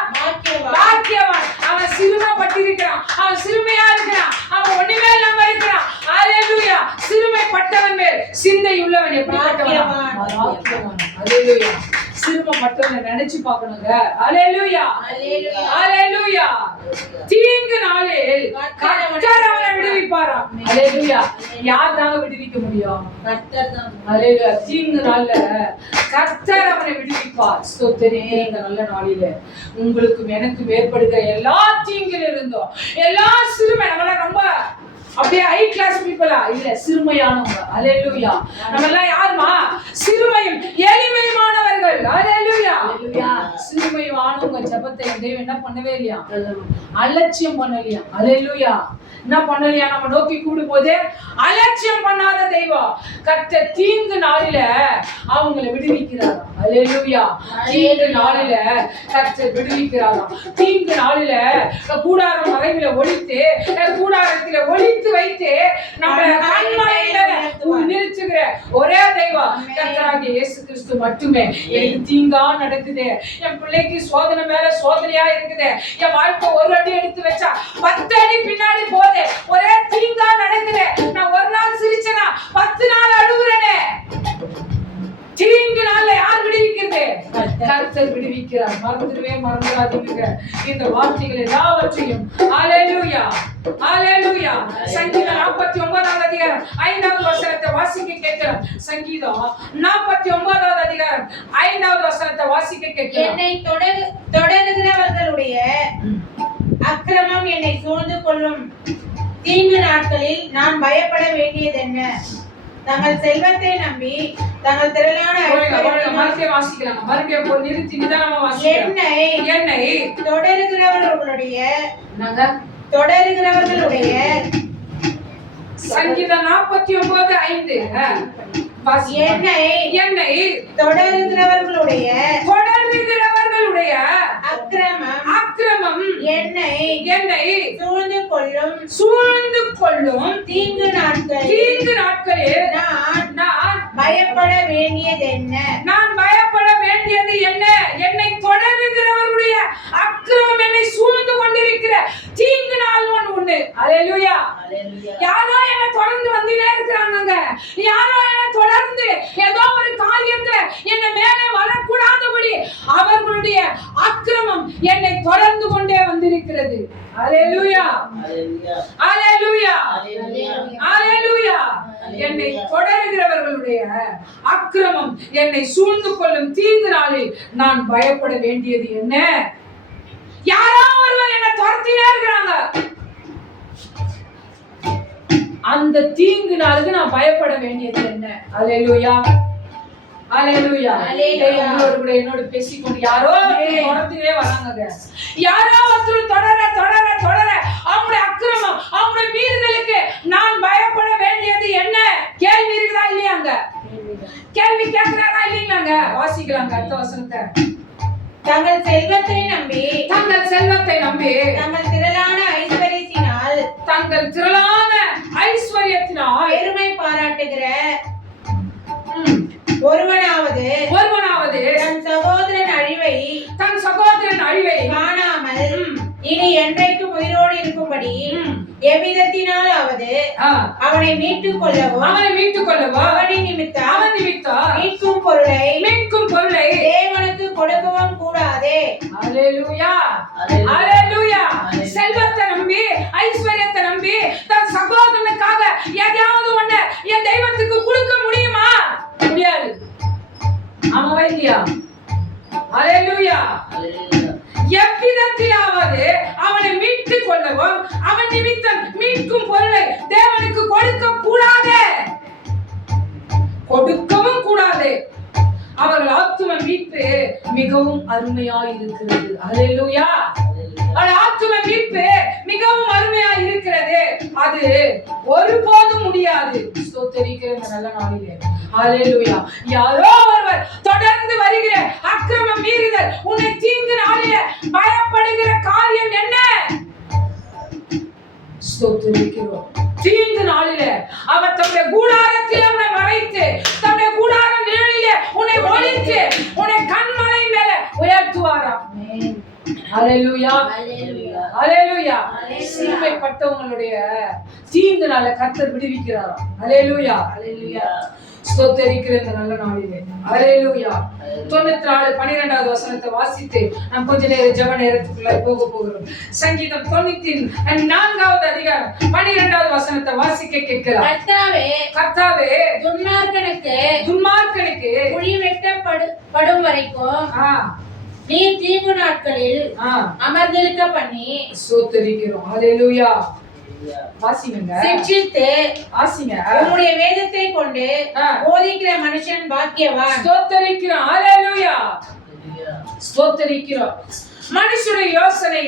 பாக்கியவான். அவன் சிறுமைப்பட்டிருக்கிறான், அவன் சிறுமையா இருக்கிறான், அவன் ஒண்ணுமே இல்லாம இருக்கிறான். அல்லேலூயா. சிறுமைப்பட்டவன் மேல் சிந்தை உள்ளவன் எப்படிப்பட்டவன்? பாக்கியவான். அல்லேலூயா. சிறுமைப்பட்டவனை நினைச்சு பார்க்கணுங்க. அல்லேலூயா. அல்லேலூயா. தீங்கு நாளில் கர்த்தர் அவனை விடுவிப்பாராம். அல்லேலூயா. யார் தாங்க விடுவிக்க முடியும்? கர்த்தர் தான். அல்லேலூயா. தீங்கு நாள்ல கர்த்தர் அவனை விடுவிப்பார். ஸ்தோத்திரிங்க. இந்த நல்ல நாளில உங்களுக்கும் எனக்கும் ஏற்படுகிற எல்லா தீங்கில இருந்தோம், எல்லா சிறுமை நம்மள ரொம்ப அப்படியே ஹை கிளாஸ் பீப்பிளா இல்ல, சிறுமையானவங்க. அல்லேலூயா. நம்ம எல்லாம் யாருமா? சிறுமையும் எளிமையுமானவர்கள். அல்லேலூயா. சிறுமையானவங்க ஜெபத்தை தேவன் என்ன பண்ணவே இல்லையா? அலட்சியம் பண்ணலையா? அல்லேலூயா. என்ன பண்ணலையா? நம்ம நோக்கி கூடும் போதே அலட்சியம் பண்ணாத தெய்வம் கர்த்தர் தீங்கு நாளில அவங்களை விடுவிக்கிறார். அல்லேலூயா. தீங்கு நாளில கர்த்தர் விடுவிக்கிறாராம். தீங்கு நாளில கூடார மறைவில ஒளித்து கூடாரத்தில ஒளித்து வைத்து நம்மள கண்மலையில நிறுத்துகிற ஒரே தெய்வம் கர்த்தராகிய இயேசு கிறிஸ்து மட்டுமே. எனக்கு தீங்கா நடக்குது, என் பிள்ளைக்கு சோதனை மேல சோதனையா இருக்குது, என் வாழ்க்கை ஒரு அடி எடுத்து வச்சா 10 அடி பின்னாடி போகுது, ஒரே தீங்கா நடக்குது, நான் ஒரு நாள் சிரிச்சனா 10 நாள் அழுகுறேனே. தீங்கு நாள்ல யார் விடுவிக்கிறது? கர்த்தர் விடுவிக்கிறார். மறந்துடாதீங்க இந்த வார்த்தைகள் எல்லாவற்றையும். அல்லேலூயா. அல்லேலூயா. சங்கீதம் 49வது அதிகாரம் 5வது வசனத்தை வாசிக்க கேட்கிறோம். சங்கீதம் 49வது அதிகாரம் 5வது வசனத்தை வாசிக்க கேட்கிறோம். என்னை தொடருகிறவர்களுடைய அக்கிரமம் என்னை சூழ்ந்து கொள்ளும் தீங்கு நாட்களில் நான் பயப்பட வேண்டியது என்ன? தங்கள் செல்வத்தை நம்பி தங்கள் திரளான என்னை தொடருகிறவர்களுடைய சங்கீதம் 49:5 என்னை தொடருகிறவர்களுடைய அக்கிரமம் என்னை சூழ்ந்து கொள்ளும் தீங்கு நாட்களில் நான் பயப்பட வேண்டியது என்ன? என்னை தொடருகிறவர்களுடைய அக்கிரமம் என்னை சூழ்ந்து கொண்டிருக்கிற தீங்கு நாள் ஒண்ணு. அல்லேலூயா. யாரோ என்ன தொடர்ந்து வந்துட்டே இருக்கிறாங்க, யாரோ என்ன தொடர்ந்து ஏதோ ஒரு காரியத்தை என்ன மேலே வரக்கூடாதபடி அவர்களுடைய அக்கிரமம் என்னை தொடர்ந்து கொண்டே வந்து ஹalleluya Hallelujah. ஹalleluya Hallelujah. ஹalleluya என்னை தொடருகிறவர்களுடைய அக்கிரமம் என்னை சூழ்ந்து கொள்ளும் தீங்கு நாளில் நான் பயப்பட வேண்டியது என்ன? யாரோ ஒருவர் என்னை துரத்தினே இருக்கிறாங்க, அந்த தீங்கு நாளுக்கு நான் பயப்பட வேண்டியது என்ன? ஹalleluya ஹalleluya உங்களோட கூட என்னோட பேசிக்கொண்டு யாரோ துரத்தினே வராங்க, யாரோ ஒருத்தர் தொடர தொடர தொடர அவங்களுடைய அக்கிரமம் அவங்களுடைய மீறுதலுக்கு நான் பயப்பட வேண்டியது என்ன? கேள்வி இருக்குதா இல்லையாங்க? கேள்வி கேட்கிறாரா இல்லைங்களாங்க? வாசிக்கலாங்க அடுத்த வசனத்தை. தங்கள் செல்வத்தை நம்பி தங்கள் திரளான ஐஸ்வர்யத்தினால் தங்கள் திரளான ஐஸ்வர்யத்தினால் பெருமை பாராட்டுகிற ஒருவனாவது தன் சகோதரன் அழிவை காணாமல் இனி என்றைக்கும் உயிரோடு இருக்கும்படி எவ்விதத்தினாலாவது அவனை மீட்டுக் கொள்ளவும் அவனை நிமித்தம் மீட்கும் பொருளை தேவனுக்கு கொடுக்கவும் கூடாதே. ஹalleluya ஹalleluya செல்வத்தை நம்பி ஐஸ்வர்யத்தை நம்பி தன் சகோதரனுக்காக எதையாவது ஒண்ணு என் தெய்வத்துக்கு கொடுக்க முடியுமா? முடியாது. ஆமாவா இல்லையா? ஹalleluya எவ்விதத்திலாவது அவனை மீட்டுக் கொள்ளவும் அவன் நிமித்தம் மீட்கும் பொருளை தேவனுக்கு கொடுக்கவும் கூடாது. அவர்கள் ஆத்தும மீட்பு மிகவும் அருமையாய் இருக்கிறது. ஹalleluya ஆத்தும மீட்பு மிகவும் அருமையாய் இருக்கிறது, அது ஒருபோதும் முடியாது. ஸ்தோத்திரிக்கிற நல்ல நாளிலே ஹalleluya யாரோ ஒருவர் தொடர்ந்து வருகிற அக்கிரமம் மீறுதல் உன்னை தீங்கு நாளிலே பயப்படுகிற காரியம் என்ன? ஸ்தோத்திரிக்கிறோம். தீங்கு நாளிலே அவர் தம்முடைய கூடாரத்தில் உன்னை மறைத்து தம்முடைய கூடார நிழலிலே உன்னை ஒளித்து உன்னை கண்மலை மேல உயர்த்துவாராம். ஹalleluya ஹalleluya சிலுவைப்பட்டவங்களுடைய தீங்கு நாளை கர்த்தர் விடுவிக்கிறாராம். ஹalleluya ஹalleluya ஸ்தோத்திரிக்கிற இந்த நல்ல நாளிலே ஹalleluya 94 12வது வசனத்தை வாசித்து நாம் கொஞ்ச நேரம் ஜெப நேரத்துக்குள்ள போகிறோம். சங்கீதம் 94வது அதிகாரம் 12வது வசனத்தை வாசிக்க கேட்கிறோம். கர்த்தாவே துன்மார்க்கனுக்கு குழி வெட்டப்படும் வரைக்கும் நீர் தீங்கு நாட்களில் அமர்ந்திருக்க பண்ணி ஸ்தோத்திரிக்கிறோம். ஹalleluya வாசிங்க சிட்சித்து வாசிங்க. உம்முடைய வேதத்தை கொண்டு போதிக்கிற மனுஷன் பாக்கியவான். ஸ்தோத்திரிக்கிறோம். ஹalleluya ஸ்தோத்திரிக்கிறோம். மனுஷனுடைய யோசனை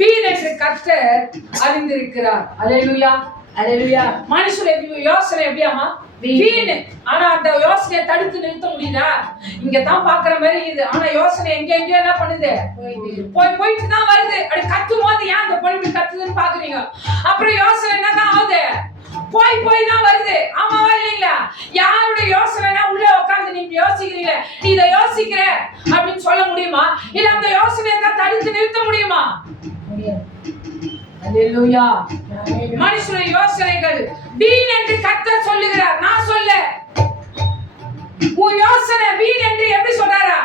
வீண் என்று கர்த்தர் அறிந்திருக்கிறார். ஹalleluya ஹalleluya மனுஷனுடைய யோசனை எப்படியாமா? வீண். ஆனா அந்த யோசனையை தடுத்து நிறுத்த முடியுதா? இங்க தான் பாக்குற மாதிரி இது. ஆனா யோசனை எங்கெங்கயோ என்ன பண்ணுது? போயிட்டு தான் வருது. அப்படி கத்தும் போது ஏன் அந்த பொண்ணு கத்துதுன்னு பாக்குறீங்க. அப்புறம் யோசனை என்னதான் ஆகுது? போய் தான் வருது. ஆமாவா இல்லைங்களா? யாருடைய யோசனைனா உள்ள உட்கார்ந்து நீங்க யோசிக்கிறீங்க, நீ இதை யோசிக்கிற அப்படின்னு சொல்ல முடியுமா? இல்ல அந்த யோசனையை தான் தடுத்து நிறுத்த முடியுமா? ஹalleluya மனுஷனுடைய யோசனைகள் வீண் என்று கர்த்தர் சொல்லுகிறார். நான் சொல்ல உன் யோசனை வீண் என்று எப்படி சொல்றாரா?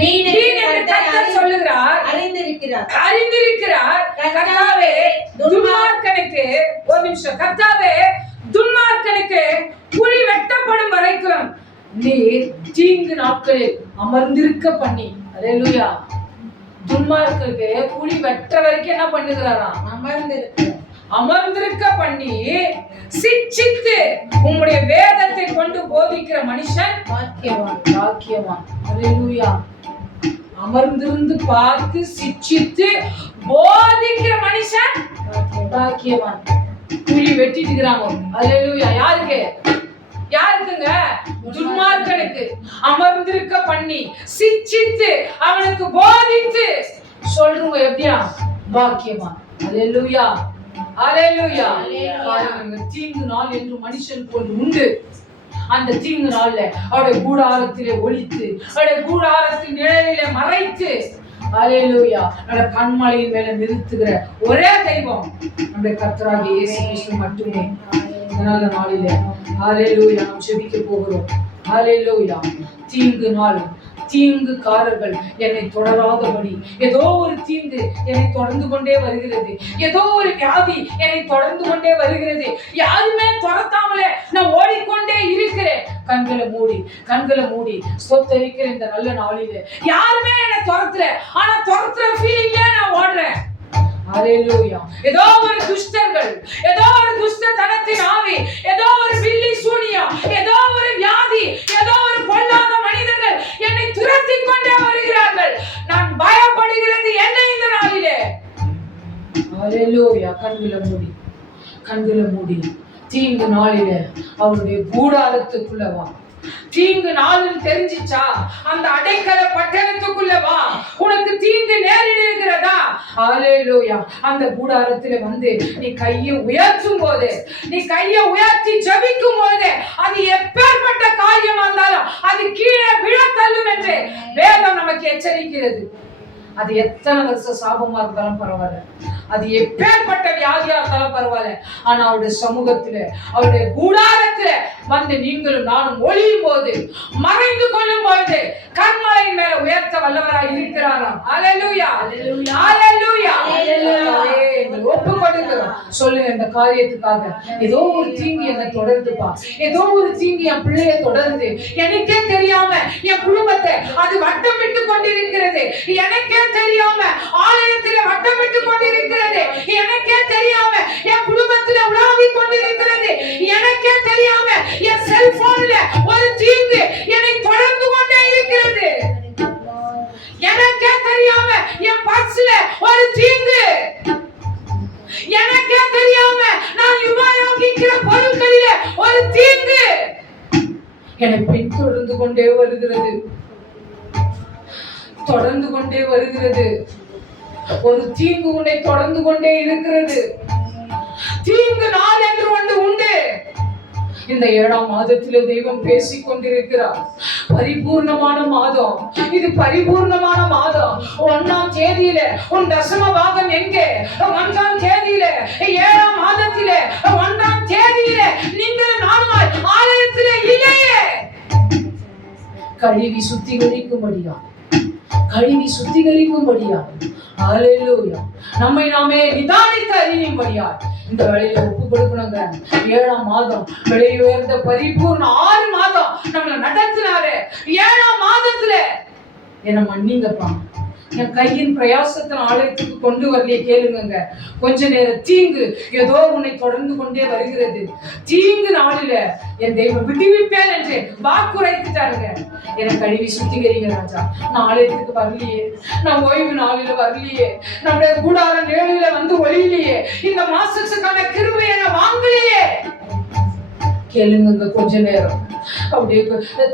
வீண் என்று கர்த்தர் சொல்லுகிறார். அறிந்திருக்கிறார். கர்த்தாவே துன்மார்க்கனுக்கு ஒரு நிமிஷம். கர்த்தாவே துன்மார்க்கனுக்கு குழி வெட்டப்படும் வரைக்கும் நீர் தீங்கு நாட்களில் அமர்ந்திருக்க பண்ணி. ஹalleluya துன்மார்க்கனுக்கு குழி வெட்ட வரைக்கும் என்ன பண்ணுகிறாராம்? அமர்ந்திருக்க பண்ணி சிட்சித்து உம்முடைய வேதத்தை கொண்டு போதிக்கிற மனுஷன் பாக்கியவான். ஹalleluya அமர்ந்திருந்து பார்த்து சிட்சித்து போதிக்கிற மனுஷன் பாக்கியவான். குழி வெட்டிட்டு இருக்காங்க. ஹalleluya யாருக்குங்க? துன்மார்க்கனுக்கு அமர்ந்திருக்க பண்ணி சிட்சித்து அவனுக்கு போதித்து சொல்றவங்க எப்படியா? பாக்கியவான். ஹalleluya ஹalleluya பாருங்க, தீங்கு நாள் என்று மனுஷன் போல் உண்டு. அந்த தீங்கு நாள்ல அவருடைய கூடாரத்திலே ஒளித்து அவருடைய கூடாரத்தின் நிழலிலே மறைத்து ஹalleluya நம்முடைய கண்மலையின் மேல நிறுத்துகிற ஒரே தெய்வம் நம்முடைய கர்த்தராகிய இயேசு கிறிஸ்து மட்டுமே. இதனால நாளிலே ஹalleluya நாம் ஜெபிக்க போகிறோம். ஹalleluya தீங்கு நாள் தீங்குக்காரர்கள் என்னை தொடராதபடி, ஏதோ ஒரு தீங்கு என்னை தொடர்ந்து கொண்டே வருகிறது, ஏதோ ஒரு வியாதி என்னை தொடர்ந்து கொண்டே வருகிறது, யாருமே துரத்தாமலே நான் ஓடிக்கொண்டே இருக்கிறேன். கண்களை மூடி ஸ்தோத்தரிக்கிற இந்த நல்ல நாளிலே யாருமே என்னை துரத்துல, ஆனா துரத்துற ஃபீலிங்ல நான் ஓடுறேன். ஹல்லேலூயா. ஏதோ ஒரு துஷ்டர்கள், ஏதோ ஒரு துஷ்டத்தனத்தின் ஆவி, ஏதோ ஒரு வில்லி சூனியம், ஏதோ ஒரு வியாதி, ஏதோ ஒரு பொல்லாத மனிதர்கள் என்னை துரத்தி கொண்டே வருகிறார்கள். நான் பயப்படுகிறது என்ன இந்த நாளிலே? ஹல்லேலூயா. கண்களை மூடி தீங்கு நாளிலே அவருடைய கூடாரத்துக்குள்ள வா. தீங்கு நாளில் தெரிஞ்சிச்சா அந்த அடைக்கல பட்டணத்துக்குள்ள வா. உனக்கு தீங்கு நேரிட இருக்கிறதா? ஹல்லேலூயா. அந்த கூடாரத்துல வந்து நீ கையை உயர்த்தும் போது, நீ கையை உயர்த்தி ஜெபிக்கும் போது, அது எப்பேற்பட்ட காரியமா இருந்தாலும் அது கீழே விழ தள்ளும் என்று வேதம் நமக்கு எச்சரிக்கிறது. அது எத்தனை வருஷம் சாபமா இருந்தாலும் பரவாயில்ல, அது எப்பேற்பட்ட வியாதியா இருந்தாலும் பரவாயில்ல, ஆனா அவருடைய சமூகத்துல, அவருடைய கூடாரத்துல வந்து நீங்களும் நானும் ஒளியும் போது, மறைந்து கொள்ளும் போது கண்மலை மேல உயர்த்த வல்லவராய் இருக்கிறாராம். ஹல்லேலூயா. ஒப்பு கொடுக்கிறோம். சொல்லுங்க, இந்த காரியத்துக்காக ஏதோ ஒரு தீங்கு என்னை தொடருதுப்பா, ஏதோ ஒரு தீங்கு என் பிள்ளைய தொடருது, எனக்கே தெரியாம என் குடும்பத்தை அது வட்டமிட்டு கொண்டிருக்கிறது, எனக்கே தெரியாம ஆலயத்திலே வட்டமிட்டு கொண்டிருக்கிறது, எனக்கே தெரியாம என் குடும்பத்திலே உலாவி கொண்டிருக்கிறது, எனக்கே தெரியாம என் செல்போன்ல ஒரு தீங்கு என்னை தொடர்ந்து கொண்டே இருக்கிறது, எனக்கே தெரியாம என் பர்ஸ்ல ஒரு தீங்கு, எனக்கே தெரியாம நான் உபயோகிக்கிற பொருட்களிலே ஒரு தீங்கு என்னை பின்தொடர்ந்து கொண்டே வருகிறது, தொடர்ந்து கொண்டே வருகிறது. ஒரு தீங்கு உன்னை தொடர்ந்து கொண்டே இருக்கிறது. தீங்கு நாள் என்று ஒன்று உண்டு. இந்த 7ஆம் மாதத்திலே தெய்வம் பேசிக் கொண்டிருக்கிறார். பரிபூர்ணமான மாதம் இது, பரிபூர்ணமான மாதம். 1ஆம் தேதியில உன் தசம பாகம் எங்கே? 1ஆம் தேதியில 7ஆம் மாதத்திலே 1ஆம் தேதியில நீங்கள் நானுமாய் ஆலயத்திலே இல்லையே. கழுவி சுத்திகரிக்கும்படியா, ஹல்லேலூயா. நம்மை நாமே நிதானித்து அறியும்படியா இந்த வேளையில ஒப்பு கொடுக்கணுங்க. 7ஆம் மாதம் விலை உயர்ந்த பரிபூர்ண 6 மாதம் நம்மளை நடத்தினாரு. 7ஆம் மாதத்துல என்ன மன்னிங்கப்பா, என் கையின் பிரயாசத்தின் ஆலயத்துக்கு கொண்டு வரலையே கேளுங்க. கொஞ்ச நேரம் தீங்கு ஏதோ உன்னை தொடர்ந்து கொண்டே வருகிறது. தீங்கு நாளில என் தெய்வம் விடுவிப்பேன் என்று வாக்குரைத்துட்டாருங்க. எனக்கு கழுவி சுத்திகரிங்க ராஜா. நான் ஆலயத்துக்கு வரலையே, நான் ஓய்வு நாளில வரலையே, நம்முடைய கூடார நேரில வந்து ஒளியிலேயே, இந்த மாசத்துக்கான கிருபை என வாங்கலையே கேளுங்க. கொஞ்ச நேரம் அப்படியே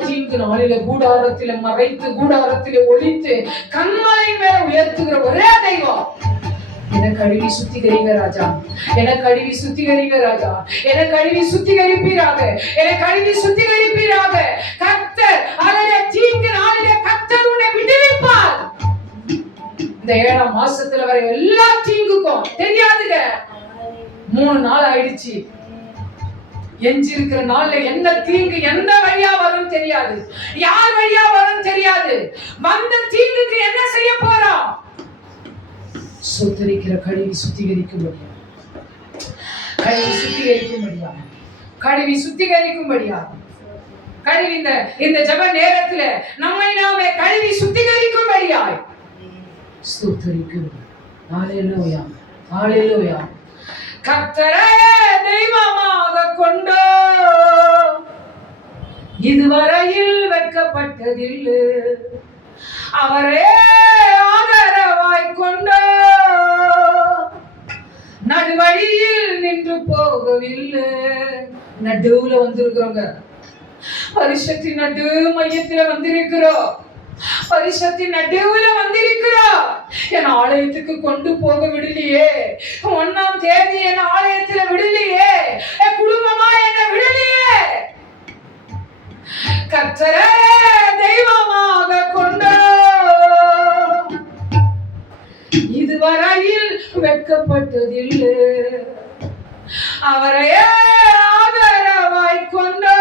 தீங்கு நாளில கூடாரத்தில மறைத்து, கூடாரத்தில ஒளித்து, கண்மலை மேல உயர்த்துகிற ஒரே தெய்வம் என கழுவி சுத்திகரிங்க ராஜா, என கழுவி சுத்திகரிங்க ராஜா, என கழுவி சுத்திகரிப்பீராக, என கழுவி சுத்திகரிப்பீராக. கர்த்தர் அல்லது தீங்கு நாளில கர்த்தர் உன்னை விடுவிப்பார். இந்த 7ஆம் மாசத்துல வர எல்லா தீங்குக்கும் தெரியாதுங்க. 3 நாள் ஆயிடுச்சு. எஞ்சி இருக்கிற நாள்ல என்ன தீங்கு எந்த வழியா வரும் தெரியாது, யார் வழியா வரும் தெரியாது. வந்த தீங்குக்கு என்ன செய்ய போறோம்? சுத்திகரிக்கிற கழுவி சுத்திகரிக்கும்படியா, கழுவி சுத்திகரிக்கும்படியா கழுவி இந்த ஜெப நேரத்துல நம்மை நாமே கழுவி சுத்திகரிக்கும்படியாய் ஸ்தோத்திரிக்கும். ஹல்லேலூயா, ஹல்லேலூயா. கர்த்தரை தெய்வமாக கொண்டோ இதுவரையில் வெட்கப்பட்டதில்லை, அவரே ஆதரவாய் கொண்டோ நடுவழியில் நின்று போகவில்லை. நடுவுல வந்திருக்கிறோங்க, பரிசுத்தின் நடு மையத்துல வந்திருக்கிறோம், பரிசுத்தின் நடுவுல வந்திருக்கிறோம். என் ஆலயத்துக்கு கொண்டு போக விடலையே, 1ஆம் தேதி என் ஆலயத்துல விடலையே, என் குடும்பமா என்ன விடலையே. கர்த்தரை தெய்வமாக கொண்டோ இதுவரையில் வெட்கப்பட்டதில்லை, அவரையே ஆதரவாய் கொண்டோ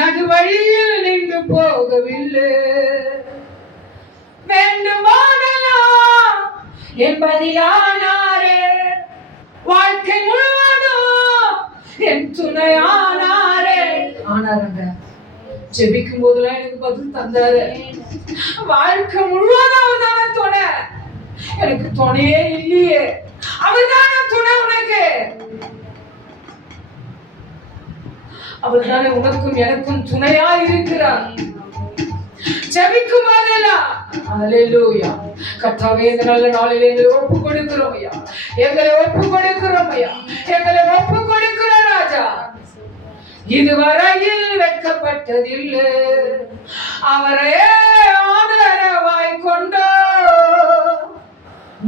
நடுவழியில் நின்று போக போகவில்லை. வேண்டுமானலாம் என்பதிலானாரே, வாழ்க்கை முழுவதும் என் துணையானாரே. ஆனாரங்க, ஜெபிக்கும் போதெல்லாம் எனக்கு பதில் தந்தாரு. வாழ்க்கை முழுவதும் அவர்தான துணை, எனக்கு துணையே இல்லையே, அவர்தான துணை உனக்கு. அவர்தானே உனக்கும் எனக்கும் துணையா இருக்கிறார். ஜெபிக்கும் போதெல்லாம் அல்லேலூயா. கர்த்தாவே, இந்த நல்ல நாளிலே எங்களை ஒப்பு கொடுக்கிறோம் ஐயா, எங்களை ஒப்பு கொடுக்கிறோம் ஐயா, எங்களை ஒப்பு கொடுக்கிறோம் ராஜா. இதுவரையில் வெட்கப்பட்டதில்லை, அவரே ஆதரவாய் கொண்டோ,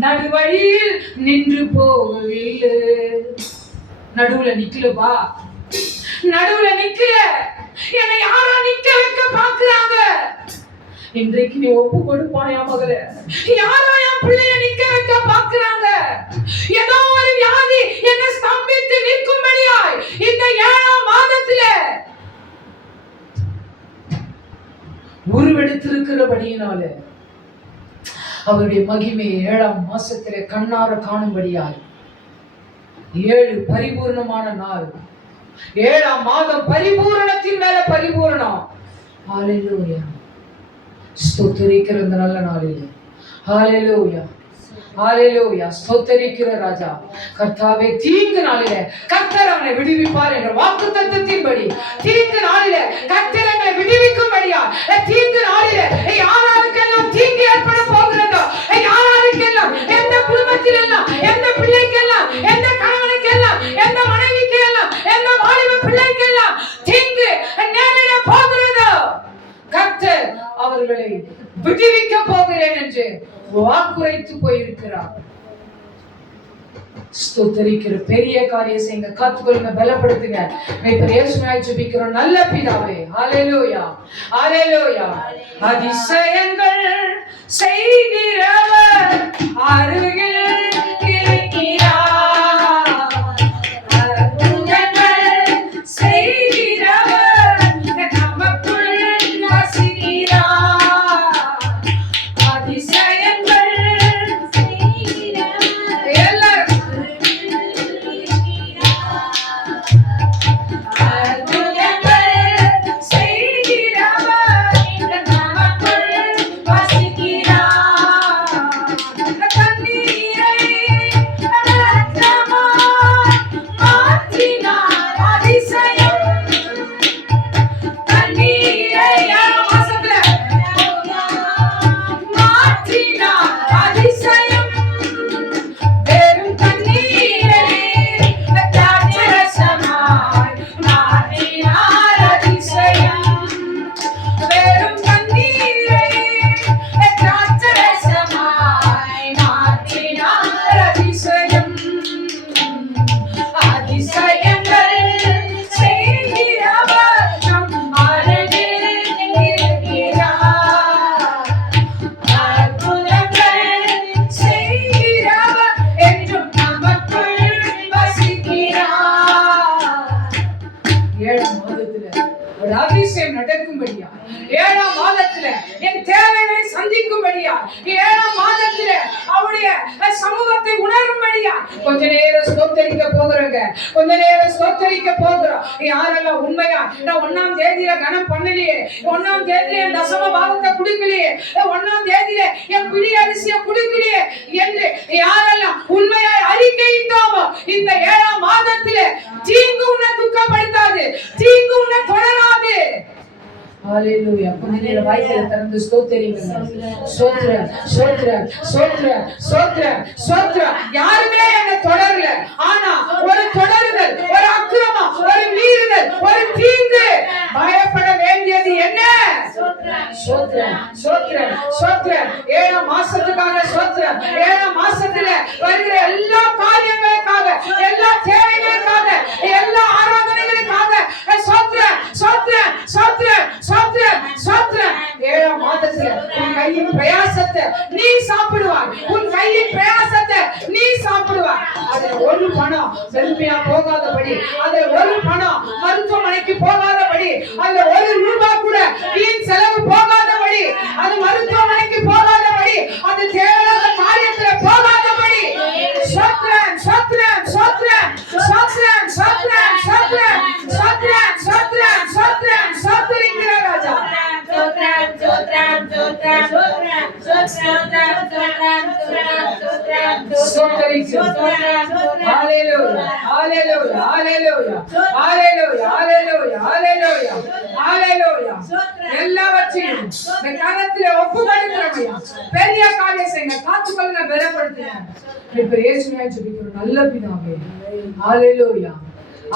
நடுவழியில் நின்று போகவில்லை. நடுவுல நிக்கலப்பா, நடுவுல நிக்கல, என்னை யாரோ நிக்க வைக்க பாக்குறாங்க. இன்றைக்கு நீ ஒப்பு கொடுப்பாயா மகளே? யாரோ என் பிள்ளைய நிக்க வைக்க பாக்குறாங்க. ஏதோ ஒரு வியாதி என்ன ஸ்தம்பித்து நிற்கும்படியாய் இந்த 7ஆம் மாதத்துல உருவெடுத்திருக்கிறபடியினால அவருடைய மகிமையை 7ஆம் மாசத்திலே கண்ணார காணும்படியாய் 7 பரிபூர்ணமான நாள். 7ஆம் மாதம் பரிபூரணத்தின் மேல பரிபூரணம். ஹalleluya. ஸ்தோத்திரிக்கிற இந்த நல்ல நாளில் ஹalleluya, ஹalleluya. ஸ்தோத்திரிக்கிற ராஜா. கர்த்தாவே, தீங்கு நாளிலே கர்த்தர் அவனை விடுவிப்பார் என்ற வாக்குத்தத்தத்தின்படி தீங்கு நாளிலே கர்த்தர் அவனை விடுவிக்கும்படியா, தீங்கு நாளிலே யாராருக்கெல்லாம் தீங்கு ஏற்பட போகிறதோ, யாராருக்கெல்லாம், எந்த குடும்பத்திலெல்லாம், எந்த பிள்ளைக்கெல்லாம், எந்த கணவனுக்கெல்லாம், எந்த மனைவிக்கெல்லாம், எந்த வாலிப பிள்ளைக்கெல்லாம் தீங்கு நேரிட போகிறதோ, கர்த்தர் அவர்களை விடுவிக்க போகிறேன் என்று வாக்குரைத்து போயிருக்கிறார். ஸ்தோத்திரிக்கிற பெரிய காரியம் செய்யுங்க, காத்துக்கொள்ளுங்க, பலப்படுத்துங்க. இப்ப இயேசுவாய் ஜெபிக்கிறோம் நல்ல பிதாவே. ஹalleluya, ஹalleluya. அதிசயங்கள் செய்கிறவர் அருகில் இருக்கிறார். நடக்கும்படியா, 7ஆம் மாதத்துல என் தேவைகளை சந்திக்கும்படியா, 7ஆம் மாதத்துல அவருடைய சமூகத்தை உணரும்படியா கொஞ்ச நேரம் ஸ்தோத்திரிக்க போகிறோங்க, கொஞ்ச நேரம் ஸ்தோத்திரிக்க போகிறோம். யாரெல்லாம் உண்மையா நான் 1ஆம் தேதியில கணம் பண்ணலையே, 1ஆம் தேதியில என் தசம பாகத்தை கொடுக்கலையே, 1ஆம் தேதியில என் பிடி அரிசியை கொடுக்கலையே என்று யாரெல்லாம் உண்மையாய் அறிக்கையிட்டோமோ, இந்த 7ஆம் மாதத்துல தீங்கு உன்னை துக்கப்படுத்தாது, தீங்கு உன்னை தொடராது. ஹalleluya. கொஞ்ச நேரம் வாய்களை திறந்து ஸ்தோத்திரிங்க. ஸ்தோத்திரம், ஸ்தோத்திரம், ஸ்தோத்திரம், ஸ்தோத்திரம், ஸ்தோத்திரம். யாருமே என்ன தொடரல, ஆனா ஒரு தொடருதல், ஒரு அக்கிரமம், ஒரு மீறுதல், ஒரு தீங்கு. பயப்பட வேண்டியது என்ன? ஸ்தோத்திரம், ஸ்தோத்திரம், ஸ்தோத்திரம். 7ஆம் மாசத்துக்காக ஸ்தோத்திரம். 7ஆம் மாசத்துல வருகிற எல்லா காரியங்களுக்காக, எல்லா தேவைகளுக்காக, எல்லா ஆராதனைகளுக்காக ஸ்தோத்திரம், ஸ்தோத்திரம், ஸ்தோத்திரம், ஸ்தோத்திரம், ஸ்தோத்திரம். 7ஆம் மாதத்துல உன் கையின் பிரயாசத்தை நீ சாப்பிடுவாய், உன் கையின் பிரயாசத்தை நீ சாப்பிடுவாய். அதுல ஒரு பணம் செல்மையா போகாதபடி, அதுல ஒரு பணம் மருத்துவமனைக்கு போகாதபடி, அதுல ஒரு ரூபாய் கூட வீண் செலவு எல்லாவற்றையும் இந்த கரத்திலே ஒப்புக்கொடுக்கிறோம். பெரிய காரியம் செய்யுங்க, காத்துக்கொள்ளுங்க, பலப்படுத்துங்க. இப்ப இயேசுவை ஜெபிக்கிறோம் நல்ல பிதாவே. ஹalleluya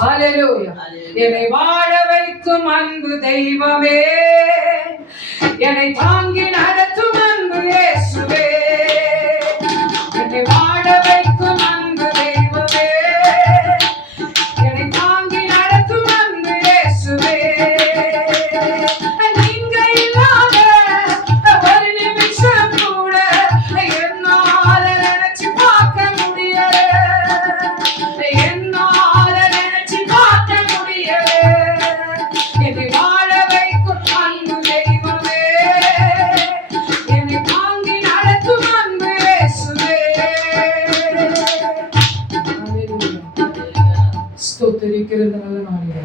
ஹalleluya. என்னை வாழ வைக்கும் அன்பு தெய்வமே, என்னை தாங்கி நடத்தும் அன்பு இயேசுவே, என்னை வாழ வைக்கும் அன்பு தெய்வமே, என்னை தாங்கி நடத்தும் அன்பு இயேசுவே. நீங்க இல்லாத ஒரு நிமிஷம் கூட என்னால நினைச்சு பார்க்க முடியல, என்னால நினைச்சு பார்க்க முடியல. என்னை வாழ வைக்கும் அன்பு தெய்வமே, என்னை தாங்கி நடத்தும் அன்பு இயேசுவே. ஸ்தோத்திரிக்கிறது நல்ல நாளிலே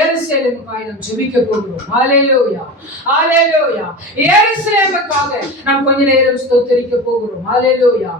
எருசலேமுக்காக நாம் ஜெபிக்க போகிறோம். ஹalleluya ஹalleluya. எருசலேமுக்காக நாம் கொஞ்ச நேரம் ஸ்தோத்திரிக்க போகிறோம். ஹalleluya.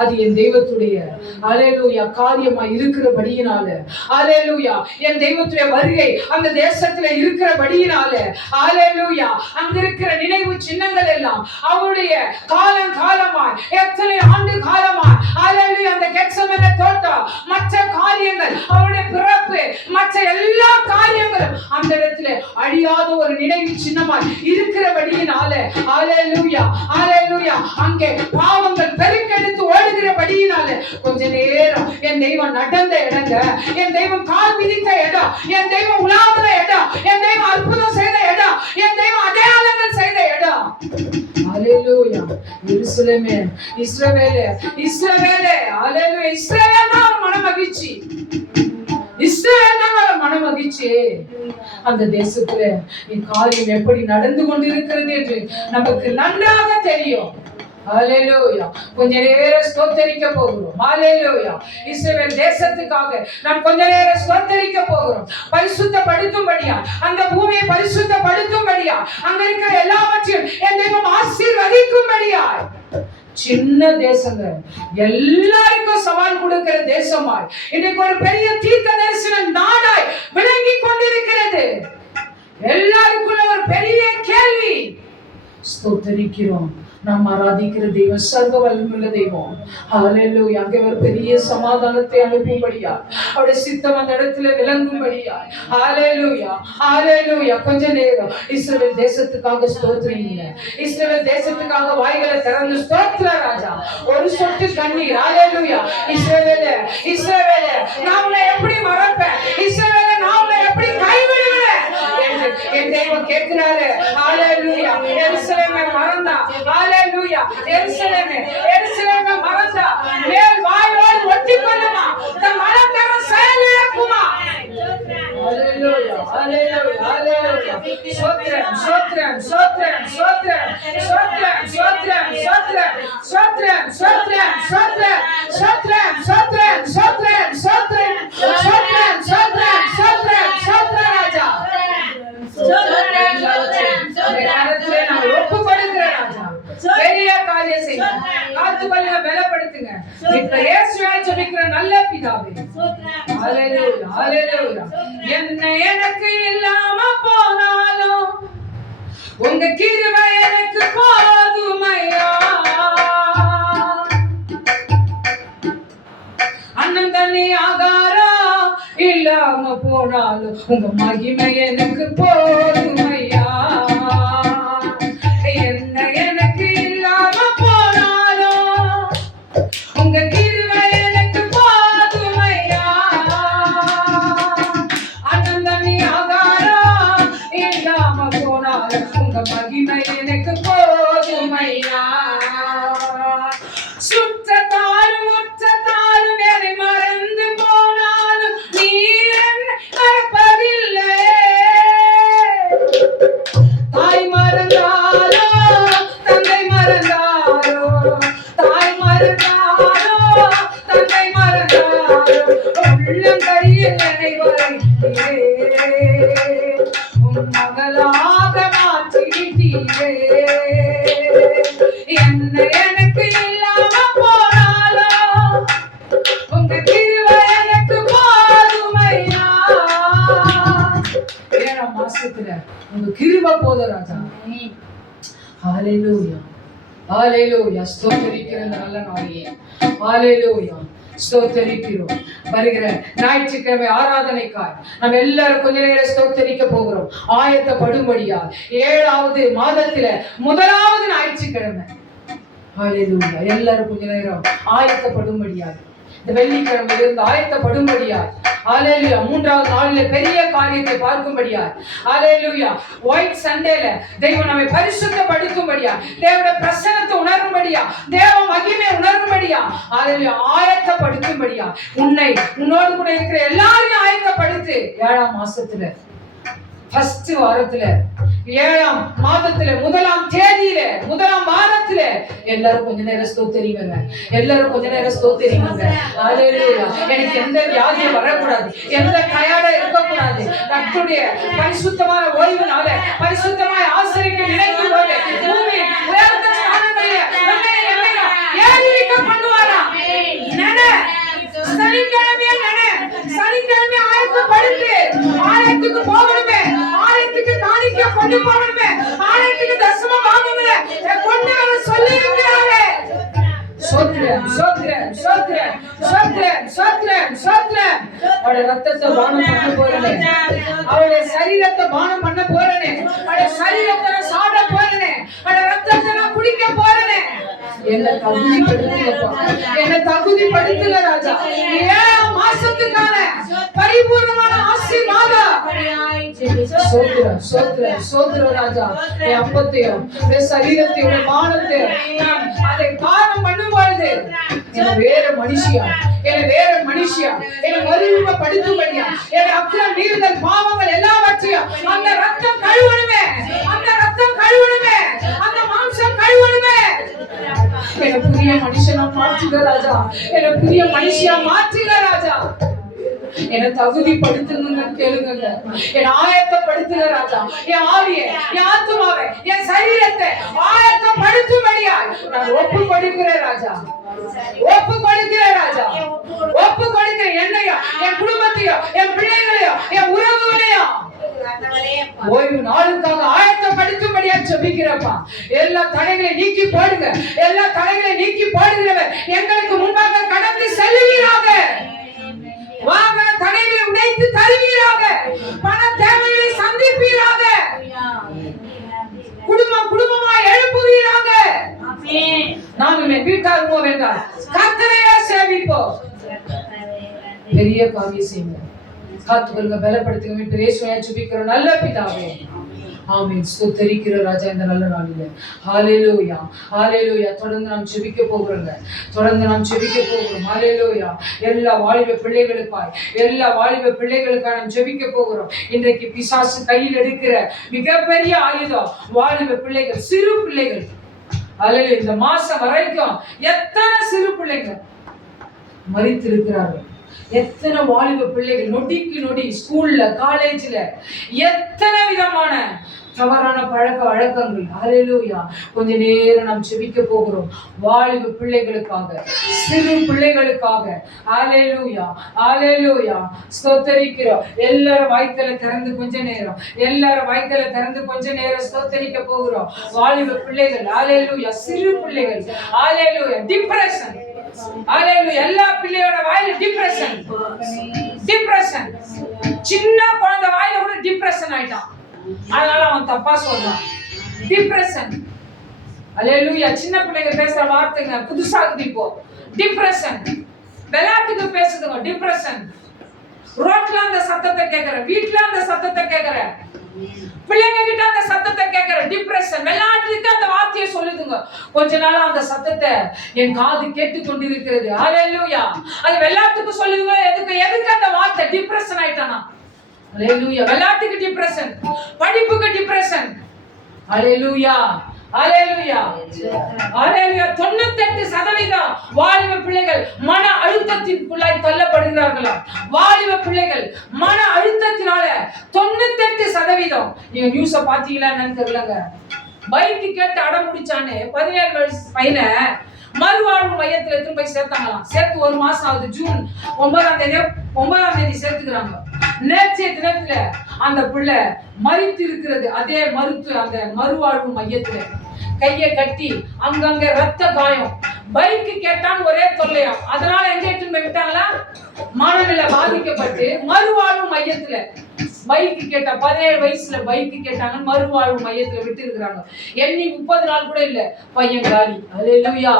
அது என் தெய்வத்துடைய ஹalleluya காரியமா இருக்கிறபடியினால, ஹalleluya என் தெய்வத்துடைய வருகை அந்த தேசத்துல இருக்கிறபடியினால, ஹalleluya அங்க இருக்கிற நினைவு சின்னங்கள் எல்லாம் அவருடைய காலம் காலமாய் எத்தனை ஆண்டு காலமாய், ஹalleluya அந்த கெத்செமனே தோட்டம், மற்ற காரியங்கள், அவருடைய பிறப்பு, மற்ற எல்லா காரியங்களும் அந்த இடத்துல அழியாத ஒரு நினைவு சின்னமாய் இருக்கிறபடியினால, ஹalleluya ஹalleluya அங்கே பாவங்கள் பெருக்கெடுத்து ஓடுகிறபடியினால கொஞ்ச நேரம் என் தெய்வம் நடந்த இடங்க, என் தெய்வம் கால் மிதித்த இடம், என் தெய்வம் உலாவுற இடம், என் தெய்வம் அற்புதம் செய்த இடம், என் தெய்வம் அடையாளங்கள் செய்த இடம். ஹalleluya. எருசலேமே, இஸ்ரவேலே, இஸ்ரவேலே, ஹalleluya. இஸ்ரவேல்னா மனமகிழ்ச்சி, இஸ்ரவேல்னா மனமகிழ்ச்சி. அந்த தேசத்துல என் காரியம் எப்படி நடந்து கொண்டிருக்கிறது என்று நமக்கு நன்றாக தெரியும். ஹalleluya. கொஞ்ச நேரம் ஸ்தோத்திரிக்க போகிறோம். ஹalleluya. இஸ்ரவேல் தேசத்துக்காக நாம் கொஞ்ச நேரம் ஸ்தோத்திரிக்க போகிறோம். பரிசுத்தப்படுத்தும்படியா, அந்த பூமியை பரிசுத்தப்படுத்தும்படியா, அங்க இருக்கிற எல்லாவற்றையும் என் தெய்வம் ஆசீர்வதிக்கும்படியா. சின்ன தேசங்க எல்லாருக்கும் சவால் கொடுக்கிற தேசமாய் இன்னைக்கு ஒரு பெரிய தீர்க்க தரிசன நாடாய் விளங்கி கொண்டிருக்கிறது. எல்லாருக்குள்ள ஒரு பெரிய கேள்வி. ஸ்தோத்திரிக்கிறோம். நாம் ஆராதிக்கிற தெய்வம் சர்வ வல்லமையுள்ள தெய்வம். ஹalleluya. அங்கே ஒரு பெரிய சமாதானத்தை அனுப்பும்படியா, அவருடைய சித்தம் அந்த இடத்துல விளங்கும்படியா. ஹalleluya ஹalleluya. கொஞ்ச நேரம் இஸ்ரவேல் தேசத்துக்காக ஸ்தோத்திரிங்க. இஸ்ரவேல் தேசத்துக்காக வாய்களை திறந்து ஸ்தோத்திர ராஜா. ஒரு சொட்டு கண்ணீர். ஹalleluya. இஸ்ரவேலே, இஸ்ரவேலே நான் உன்னை எப்படி மறப்பேன், இஸ்ரவேலே நான் உன்னை எப்படி கைவிடுவேன் என்று என் தெய்வம் கேட்கிறாரு. ஹalleluya. எருசலேமை மறந்தா, ஹalleluya. எருசலேமே, எருசலேமை மறந்தா மேல் வாயோடு ஒட்டிக்கொள்ளுமா, தன் மனத்தரம் செயலிழக்குமா. ஹalleluya ஹalleluya ஹalleluya. ஸ்தோத்திரம் ஸ்தோத்திரம் ஸ்தோத்திரம் ஸ்தோத்திரம் ஸ்தோத்திரம் ஸ்தோத்திரம் ஸ்தோத்திரம் ஸ்தோத்திரம் ஸ்தோத்திரம் ஸ்தோத்திரம் ஸ்தோத்திரம் ஸ்தோத்திரம் ஸ்தோத்திரம் ஸ்தோத்திரம் ஸ்தோத்திரம் ஸ்தோத்திரம் ஸ்தோத்திரம் ஸ்தோத்திரம் ராஜா. பெரிய காரியம் செய்யுங்க, காத்துக்கொள்ளுங்க, பலப்படுத்துங்க. இப்ப இயேசுவை ஜெபிக்கிற நல்ல பிதாவே. ஹalleluya ஹalleluya. என்ன எனக்கு இல்லாம போனாலும் உங்க கிருபை எனக்கு போதுமையா. அண்ணன் தண்ணி ஆகாரம் இல்லாம போனாலும் உங்க மகிமை எனக்கு போதுமையா. என்ன எனக்கு இல்லாம போனாலும் உங்க கிருபை எனக்கு போதுமையா. அண்ணன் தண்ணி ஆகாரம் இல்லாம போனாலும் உங்க மகிமை எனக்கு போதுமையா. சுற்றத்தாரும் உற்றத்தாரும் என்னை மறந்து போனாலும் நீர் என்னை மறப்பதில்லை. தாய் மறந்தாலோ தந்தை மறந்தாலோ, தாய் மறந்தாலோ தந்தை மறந்தாலோ, உள்ளங்கையில் என்னை வரைத்தீரே, உன் மகளாக மாற்றிவிட்டீரே. நன்மை எனக்கு இல்லாம போனாலும் உங்க கிருபை எனக்கு போதுமையா. 7ஆம் மாசத்துல உங்க கிருபை போதும் ராஜா. ஹalleluya ஹalleluya. ஸ்தோத்திரிக்கிற நல்ல நாளிலே ஹalleluya ஸ்தோத்திரிக்கிறோம். வருகிற ஞாயிற்றுக்கிழமை ஆராதனைக்காய் நாம் எல்லாரும் கொஞ்ச நேரம் ஸ்தோத்திரிக்க போகிறோம். ஆயத்தப்படும்படியா 7வது மாதத்தில 1வது ஞாயிற்றுக்கிழமை ஹalleluya. எல்லாரும் கொஞ்ச நேரம் ஆயத்தப்படும்படியா இந்த வெள்ளிக்கிழமையிலிருந்து ஆயத்தப்படும்படியா ஹalleluya. 3வது நாளிலே பெரிய காரியத்தை பார்க்கும்படியா ஹalleluya. ஒயிட் சண்டேல தேவன் நம்மை பரிசுத்தப்படுத்தும்படியா, தேவனுடைய பிரசன்னத்தை உணரும்படியா, தேவ மகிமை உணரும்படியா ஹalleluya ஆயத்தப்படுத்தும்படியா உன்னோடு கூட இருக்கிற எல்லாரையும் ஆயத்தப்படுத்து. 7ஆம் மாசத்துல ஃபர்ஸ்ட் வாரத்துல 7ஆம் மாதத்துல 1ஆம் தேதியில 1ஆம் வாரத்துல எல்லாரும் கொஞ்ச நேரம் ஸ்தோத்திரிங்க. எல்லாரும் கொஞ்ச நேரம் ஸ்தோத்திரிங்க. ஹalleluya. எனக்கு எந்த வியாதியும் வரக்கூடாது, எந்த டயர்டா இருக்கக்கூடாது. கர்த்தருடைய பரிசுத்தமான ஓய்வுனால பரிசுத்தமாய் ஆசரிக்க நினைக்கும் போது பூமி உயர்ந்த ஸ்தானங்களிலே நம்மை ஏறிக்க பண்ணுவாரா. சனிக்கிழமை ஆயத்தப்படுத்து. ஆலயத்துக்கு போகணுமே, ஆலயத்துக்கு காணிக்கை கொண்டு போகணுமே, ஆலயத்துக்கு தரிசனம் வாங்கணுமே கொண்டு வர சொல்லி இருக்கிறாரே. சோத்ரம் சோத்ரம் சோத்ரம் சோத்ரம் சோத்ரம் சோத்ரம். அவருடைய ரத்தத்தை பானம் பண்ண போறேனே, அவருடைய சரீரத்தை பானம் பண்ண போறேனே, அவருடைய சரீரத்தை சாட போறேனே, அவருடைய ரத்தத்தை நான் குடிக்க போறேனே. என்ன தகுதிப்படுத்துங்க ராஜா. 7ஆம் மாசத்துக்கான பரிபூர்ணமான ஆசீர்வாதம். சோத்ரம் சோத்ரம் சோத்ரம் ராஜா. என் அப்பத்தையும் என் சரீரத்தையும் என் மானத்தையும் அதை பானம் பண்ணும் பொழுது என்னை வேற மனுஷியா என்னை மறுரூபப்படுத்தும்படியா என்னை அக்கிரம் மீறுதல் பாவங்கள் எல்லாவற்றையும் அந்த ரத்தம் கழுவணுமே, அந்த ரத்தம் கழுவணுமே, அந்த மாம்சம் கழுவணுமே. என்ன புதிய மனுஷனா மாற்றுக ராஜா, என்ன புதிய மனுஷியா மாற்றுக ராஜா. என்ன தகுதிப்படுத்துங்க கேளுங்க. என்ன ஆயத்தப்படுத்துங்க ராஜா. என் ஆவியை, என் ஆத்துமாவை, என் சரீரத்தை ஆயத்தப்படுத்தும்படியா நான் ஒப்பு கொடுக்கிறேன் ராஜா. ஒப்பு கொடுக்கிறேன் ராஜா. ஒப்பு கொடுக்கிறேன் என்னையும், என் குடும்பத்தையும், என் பிள்ளைகளையும், என் உறவுகளையும் ஓய்வு நாளுக்காக ஆயத்தப்படுத்தும்படியா ஜெபிக்கிறப்பா. எல்லா தடைகளை நீக்கி போடுங்க. எல்லா தடைகளை நீக்கி போடுகிறவர் எங்களுக்கு முன்பாக கடந்து செல்லுவீராக. வாகன தடைகளை உடைத்து தருவீராக. பண தேவைகளை சந்திப்பீராக. குடும்பமாய் எழுப்புவீராக. நாங்கள் என் வீட்டார் போவென்றால் கர்த்தரையே சேவிப்போம். பெரிய காரியம் செய்யுங்க. காத்துக்கொள்ளுங்க, பலப்படுத்துங்க. இயேசுவை ஜெபிக்கிறோம் நல்ல பிதாவே. ஆமென். ஸ்தோத்திரிக்கிற ராஜா இந்த நல்ல நாளிலே. ஹalleluya ஹalleluya. தொடர்ந்து நாம் ஜெபிக்க போகிறோங்க. ஹalleluya. எல்லா வாலிப பிள்ளைகளுக்காய் நாம் ஜெபிக்க போகிறோம். இன்றைக்கு பிசாசு கையில் எடுக்கிற மிகப்பெரிய ஆயுதம் வாலிப பிள்ளைகள், சிறு பிள்ளைகள். ஹalleluya. இந்த மாசம் வரைக்கும் எத்தனை சிறு பிள்ளைகள் மரித்திருக்கிறார்கள். எத்தனை வாலிப பிள்ளைகள் நொடிக்கு நொடி ஸ்கூல்ல காலேஜ்ல எத்தனை விதமான தவறான பழக்க வழக்கங்கள். ஹalleluya. கொஞ்ச நேரம் நாம் ஜெபிக்க போகிறோம் வாலிப பிள்ளைகளுக்காக, சிறு பிள்ளைகளுக்காக. ஹalleluya ஹalleluya. ஸ்தோத்திரிக்கிறோம். எல்லாரும் வாய்க்கல திறந்து கொஞ்ச நேரம் ஸ்தோத்திரிக்க போகிறோம் வாலிப பிள்ளைகள். ஹalleluya. சிறு பிள்ளைகள். ஹalleluya. டிப்ரஷன். ஹalleluya. எல்லா பிள்ளையோட வாயில டிப்ரஷன். சின்ன குழந்தை வாயில கூட டிப்ரஷன் ஆயிட்டான். அதனால அவன் தப்பா சொல்றான். டிப்ரஷன். ஹalleluya. சின்ன பிள்ளைங்க பேசுற வார்த்தைங்க புதுசா இருக்கு இப்போ. டிப்ரஷன். விளையாட்டுக்கு பேசுதுங்க டிப்ரஷன். ரோட்ல அந்த சத்தத்தை கேக்குற, வீட்ல அந்த சத்தத்தை கேக்குற, பிள்ளைங்க கிட்ட அந்த சத்தத்தை கேக்குற டிப்ரஷன். விளையாட்டுக்கு அந்த வார்த்தையை சொல்லுதுங்க. கொஞ்ச நாளா அந்த சத்தத்தை என் காது கேட்டு கொண்டிருக்கிறது. ஹalleluya. அது விளையாட்டுக்கு சொல்லுதுங்க. எதுக்கு அந்த வார்த்தை? டிப்ரஷன் ஆயிட்டானா. ஹalleluya. விளையாட்டுக்கு டிப்ரஷன், படிப்புக்கு டிப்ரஷன். ஹalleluya ஹalleluya ஹalleluya. 98% வாலிப பிள்ளைகள் மன அழுத்தத்திற்குள்ளாய் தள்ளப்படுகிறார்களா? வாலிப பிள்ளைகள் மன அழுத்தத்தினால 98%. நீங்க நியூஸ பாத்தீங்களா என்னன்னு தெரியலங்க. பைக்கு கேட்டு அடம் முடிச்சானே 17 வயசு பையனை மறுவாழ்வு மையத்துல எடுத்து போய் சேர்த்தாங்களாம். சேர்த்து 1 மாசம் ஆகுது. ஜூன் 9ஆம் தேதி சேர்த்துக்கிறாங்க. நேற்றைய தினத்துல அந்த பிள்ளை மரித்து இருக்கிறது. அதே அந்த மறுவாழ்வு மையத்துல கையை கட்டி அங்கங்க ரத்த காயம். பைக்கு கேட்டான்னு ஒரே தொல்லையா. அதனால எங்க எடுத்து போய் விட்டாங்களா? மனநிலை பாதிக்கப்பட்டு மறுவாழ்வு மையத்துல பைக்கு கேட்டா 17 வயசுல பைக்கு கேட்டாங்க, மறுவாழ்வு மையத்துல விட்டு இருக்கிறாங்க. எண்ணி 30 நாள் கூட இல்ல, பையன் காலி. அல்லேலூயா.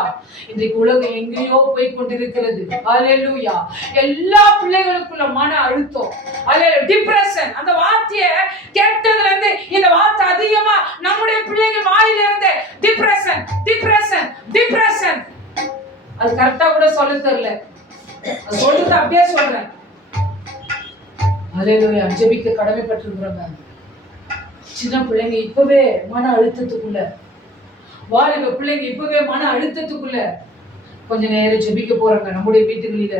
இன்றைக்கு உலகம் எங்கேயோ போய் கொண்டிருக்கிறது. அல்லேலூயா. எல்லா பிள்ளைகளுக்குள்ள மன அழுத்தம், டிப்ரெஷன். அந்த வார்த்தையை கேட்டதுல இருந்து இந்த வார்த்தை அதிகமா நம்முடைய பிள்ளைகள் வாயில இருந்து டிப்ரெஷன் டிப்ரெஷன் டிப்ரெஷன். அது கரெக்டா கூட சொல்ல தெரியல, சொல்றது அப்படியே சொல்றேன். அல்லேலூயா. ஜெபிக்க கடமைப்பட்டிருக்கிறோங்க. சின்ன பிள்ளைங்க இப்பவே மன அழுத்தத்துக்குள்ள, வாலிப பிள்ளைங்க இப்பவே மன அழுத்தத்துக்குள்ள கொஞ்ச நேரம் ஜெபிக்க போறாங்க. நம்முடைய வீட்டுகளில,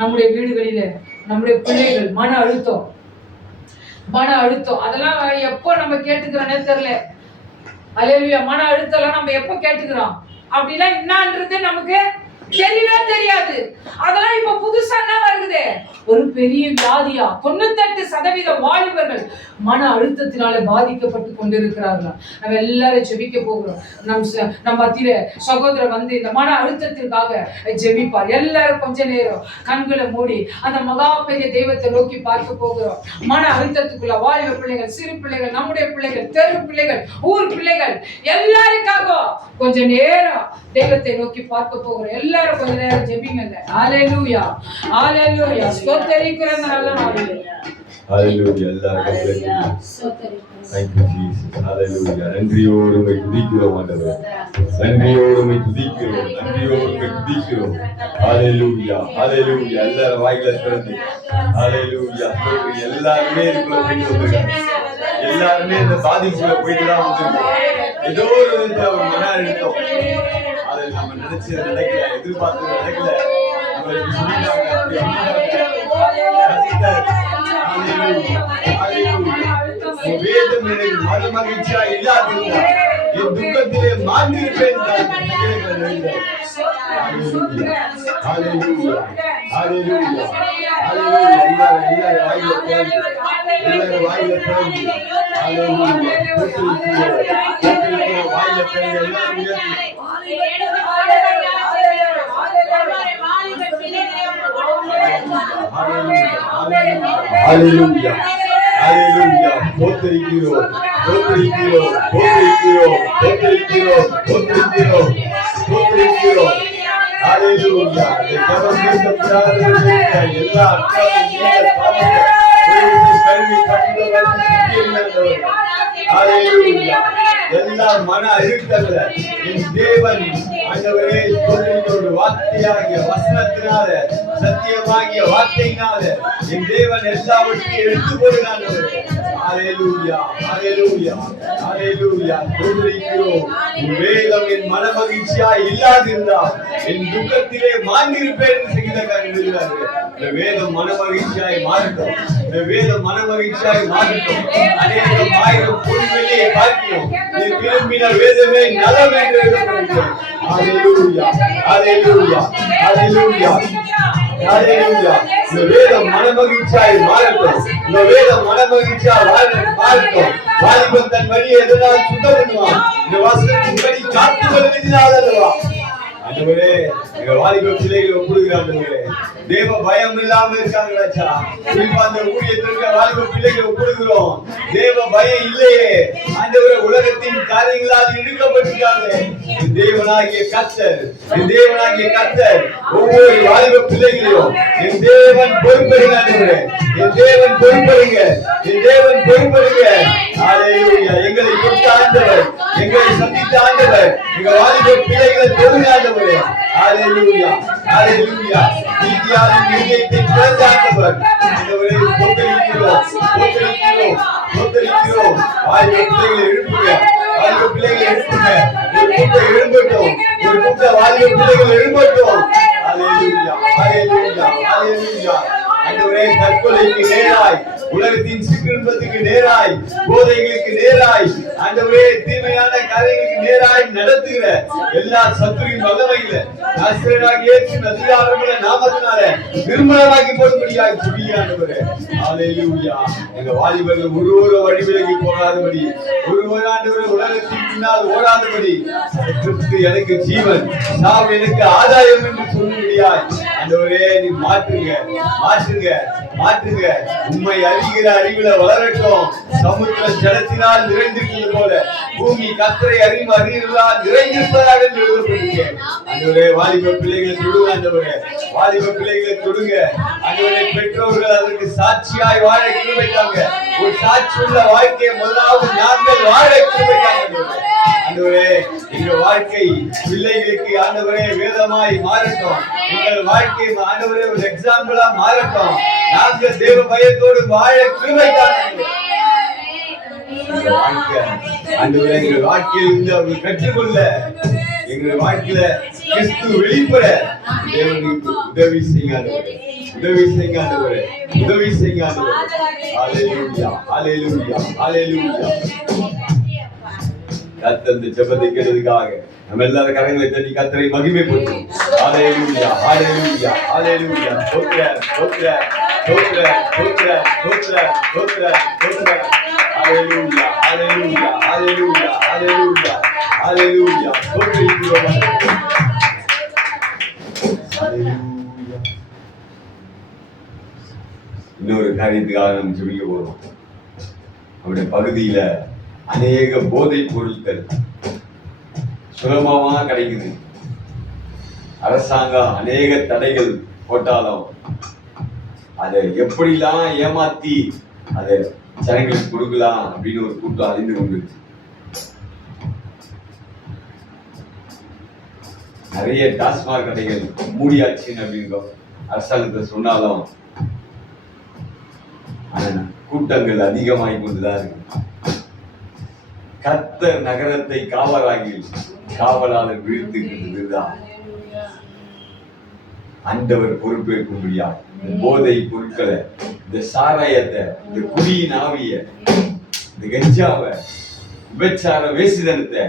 நம்முடைய வீடுகளில, நம்முடைய பிள்ளைகள் மன அழுத்தம் அதெல்லாம் எப்போ நம்ம கேட்டுக்கிறோன்னே தெரியல. அல்லேலூயா. மன அழுத்தம் நம்ம எப்போ கேட்டுக்கிறோம் அப்படின்னா என்னன்றது நமக்கு தெரியவே தெரியாது. அதெல்லாம் இப்ப புதுசா என்ன வருது? ஒரு பெரிய வியாதியா 98% வாலிபர்கள் மன அழுத்தத்தினால பாதிக்கப்பட்டு கொண்டிருக்கிறார்கள். நம்ம எல்லாரும் ஜெபிக்க போகிறோம். நம்ம மத்தியில சகோதரர் வந்து இந்த மன அழுத்தத்திற்காக ஜெபிப்பார். எல்லாரும் கொஞ்ச நேரம் கண்களை மூடி அந்த மகா பெரிய தெய்வத்தை நோக்கி பார்க்க போகிறோம். மன அழுத்தத்துக்குள்ள வாலிப பிள்ளைகள், சிறு பிள்ளைகள், நம்முடைய பிள்ளைகள், தெரு பிள்ளைகள், ஊர் பிள்ளைகள் எல்லாருக்காக கொஞ்ச நேரம் தெய்வத்தை நோக்கி பார்க்க போகிறோம். எல்லாரும் கொஞ்ச நேரம் ஜெபிங்க. ஹalleluya ஹalleluya. ஸ்தோத்திரிக்கிறேன் நல்ல நாளிலே. ஹalleluya. எல்லாரும் ஸ்தோத்திரிக்கிறோம். Thank you Jesus. ஹalleluya. நன்றியோடு உம்மை துதிக்கிறோம் ஆண்டவரே. நன்றியோடு உம்மை துதிக்கிறோம். நன்றியோடு உம்மை துதிக்கிறோம். ஹalleluya ஹalleluya. எல்லாரும் வாயில திறந்து ஹalleluya. எல்லாருமே இதுக்குள்ள போயிட்டு வந்திருக்காங்க. எல்லாருமே இந்த பாதிப்புக்குள்ள போயிட்டு தான் வந்திருக்காங்க. ஏதோ ஒரு விதத்துல ஒரு மன அழுத்தம், அதை நம்ம நினைச்சு நடக்கல, எதிர்பார்த்து நடக்கல. நம்மளுக்கு வேதம் எனக்கு மன மகிழ்ச்சியா இல்லாதிருந்தா என் துக்கத்திலே மாண்டிருப்பேன். Hallelujah. Hallelujah. போத்தரிக்கிறோம் போத்தரிக்கிறோம் போத்தரிக்கிறோம் போத்தரிக்கிறோம் போத்தரிக்கிறோம் போத்தரிக்கிறோம். Hallelujah. எல்லா எல்லா மன அழுத்தங்களை என் தேவன் ஆண்டவரே சொல்லிக்கொண்டு வார்த்தையாகிய வசனத்தினால, சத்தியமாகிய வார்த்தையினால என் தேவன் எல்லாவற்றையும் எடுத்து போடுகிறார். ஹalleluya ஹalleluya ஹalleluya. சொல்லிக்கிறோம் வேதம் என் மன மகிழ்ச்சியா இல்லாதிருந்தால் என் துக்கத்திலே மாண்டிருப்பேன் சொல்கிறார். இந்த வேதம் மன மகிழ்ச்சியாய் மாறட்டும். இந்த வேதம் மன மகிழ்ச்சியாய் மாறட்டும். அநேகம் ஆயிரம் பொருள்களே பார்க்கிறோம். நீ விரும்பின வேதமே நலம் என்று எழுதப்படுகிறது. ஹalleluya ஹalleluya ஹalleluya ஹalleluya. இந்த வேதம் மன மகிழ்ச்சியாய் மாறட்டும். இந்த வேதம் மன மகிழ்ச்சியாய் மாறட்டும். வாலிபன் தன் வழியை எதனால் சுத்தம் பண்ணுவான்? இந்த வசனத்தின் படி காத்து வருவதினால் அல்லவா? ஆண்டவரே, எங்க வாலிப பிள்ளைகளை ஒப்புடுகிறாங்க. தேவ பயம் இல்லாம இருக்காங்களாச்சா? குறிப்பா அந்த ஊழியத்திற்கு வாலிப பிள்ளைகளை ஒப்புடுகிறோம். தேவ பயம் இல்லையே ஆண்டவரே, உலகத்தின் காரியங்களால் இழுக்கப்பட்டிருக்காங்க. தேவனாகிய கர்த்தர், தேவனாகிய கர்த்தர் ஒவ்வொரு வாலிப பிள்ளைகளையும் என் தேவன் பொறுப்பெடுங்க. என் தேவன் பொறுப்பெடுங்க. என் தேவன் பொறுப்பெடுங்க. ஹalleluya. எங்களை கொடுத்த ஆண்டவர், எங்களை சந்தித்த ஆண்டவர், எங்க வாலிப பிள்ளைகளை தொழுங்க ஆண்டவரே. ஹalleluya ஹalleluya. நீதியாளரின் இதயத்தை திறந்த ஆண்டவர் ஆண்டவரே, போத்தரிக்கிறோம் போத்தரிக்கிறோம் போத்தரிக்கிறோம். வாலிப பிள்ளைகளை எழுப்புங்க. வாலிப பிள்ளைகளை எழுப்புங்க. ஒரு கூட்டம் எழும்பட்டும். ஒரு கூட்டம் வாலிப பிள்ளைகள் எழும்பட்டும். ஹalleluya ஹalleluya ஹalleluya. ஆண்டவரே, தற்கொலைக்கு நேராய் உலகத்தின் சிற்றின்பத்துக்கு நேராய், போதைகளுக்கு நேராய், ஆண்டவரே தீமையான காரியங்களுக்கு நேராய் நடத்துகிற எல்லா சத்துருவின் வல்லமைகளை ஆசிரியராகிய இயேசுவின் அதிகாரமுள்ள நாமத்தினால நிர்மலமாக்கி போடும்படியாய் ஜெபிக்கிறேன் ஆண்டவரே. ஹல்லேலூயா. எங்க வாலிபர்கள் ஒருவரும் வழி விலகி போகாதபடி, ஒருவர் ஆண்டவரே உலகத்தின் பின்னால் ஓடாதபடி, கிறிஸ்து எனக்கு ஜீவன், சாவு எனக்கு ஆதாயம் என்று சொல்லும்படியாய் ஆண்டவரே நீ மாற்றுங்க, மாற்றுங்க, மாற்றுங்க. உம்மை அறிகிற அறிவில வளரட்டும். சமுத்திர ஜலத்தினால் நிறைந்திருக்கிறது போல பூமி கர்த்தரை அறிவதால் நிறைந்திருப்பதாக எழுதப்பட்டிருக்கேன். ஆண்டவரே வாலிப பிள்ளைகளை தொடுங்க, ஆண்டவரே வாலிப பிள்ளைகளை தொடுங்க ஆண்டவரே. பெற்றோர்கள் அதற்கு சாட்சியாய் வாழ கிருபை தாங்க. ஒரு சாட்சியுள்ள வாழ்க்கையை முதலாவது நாங்கள் வாழ கிருபை தாங்க ஆண்டவரே. எங்க வாழ்க்கை பிள்ளைகளுக்கு ஆண்டவரே வேதமாய் மாறட்டும். எங்கள் வாழ்க்கை ஆண்டவரே ஒரு எக்ஸாம்பிளா மாறட்டும். நாங்கள் தேவ பயத்தோடு வாழ கிருபை தாங்க ஆண்டவரே. எங்கள் வாழ்க்கையில் இருந்து அவர்கள் கற்றுக்கொள்ள, எங்கள் வாழ்க்கையில கிறிஸ்து வெளிப்பட தேவனுக்கு உதவி செய்யுங்க, உதவி செய்யுங்க ஆண்டவரே, உதவி செய்யுங்க ஆண்டவரே. ஹல்லேலூயா, ஹல்லேலூயா, ஹல்லேலூயா. கர்த்தர் இந்த ஜெபத்தை கேட்டதுக்காக நம்ம எல்லாரும் கரங்களை தட்டி கர்த்தரை மகிமைப்படுத்துவோம். ஹல்லேலூயா, ஹல்லேலூயா, ஹல்லேலூயா. ஸ்தோத்திரம், ஸ்தோத்திரம், ஸ்தோத்திரம், ஸ்தோத்திரம், ஸ்தோத்திரம், ஸ்தோத்திரம், ஸ்தோத்திரம். ஹல்லேலூயா, ஹல்லேலூயா, ஹல்லேலூயா, ஹல்லேலூயா, ஹல்லேலூயா. ஸ்தோத்திரிக்கிறோம். ஹல்லேலூயா. இன்னொரு காரியத்துக்காக நம்ம ஜெபிக்க போறோம். அவருடைய பகுதியில அநேக போதை பொருட்கள் சுலபமா கிடைக்குது. அரசாங்கம் அநேக தடைகள் போட்டாலும் அதை எப்படிலாம் ஏமாத்தி அதை ஜனங்களுக்கு கொடுக்கலாம் அப்படின்னு ஒரு கூட்டம் அறிந்து கொண்டிருக்கு. நிறைய டாஸ்மாக் கடைகள் மூடியாச்சுன்னு அப்படின்னு அரசாங்கத்தை சொன்னாலும் கூட்டங்கள் அதிகமாகி கொண்டுதான் இருக்கு. கர்த்தர் நகரத்தை காவலாகி காவலாளர் வீழ்த்துகிறது. ஆண்டவர் பொறுப்பேற்கும்படியா இந்த போதை பொருட்களை, இந்த சாராயத்தை, இந்த குடியின் ஆவிய, இந்த கஞ்சாவை, விபச்சார வேசிதனத்தை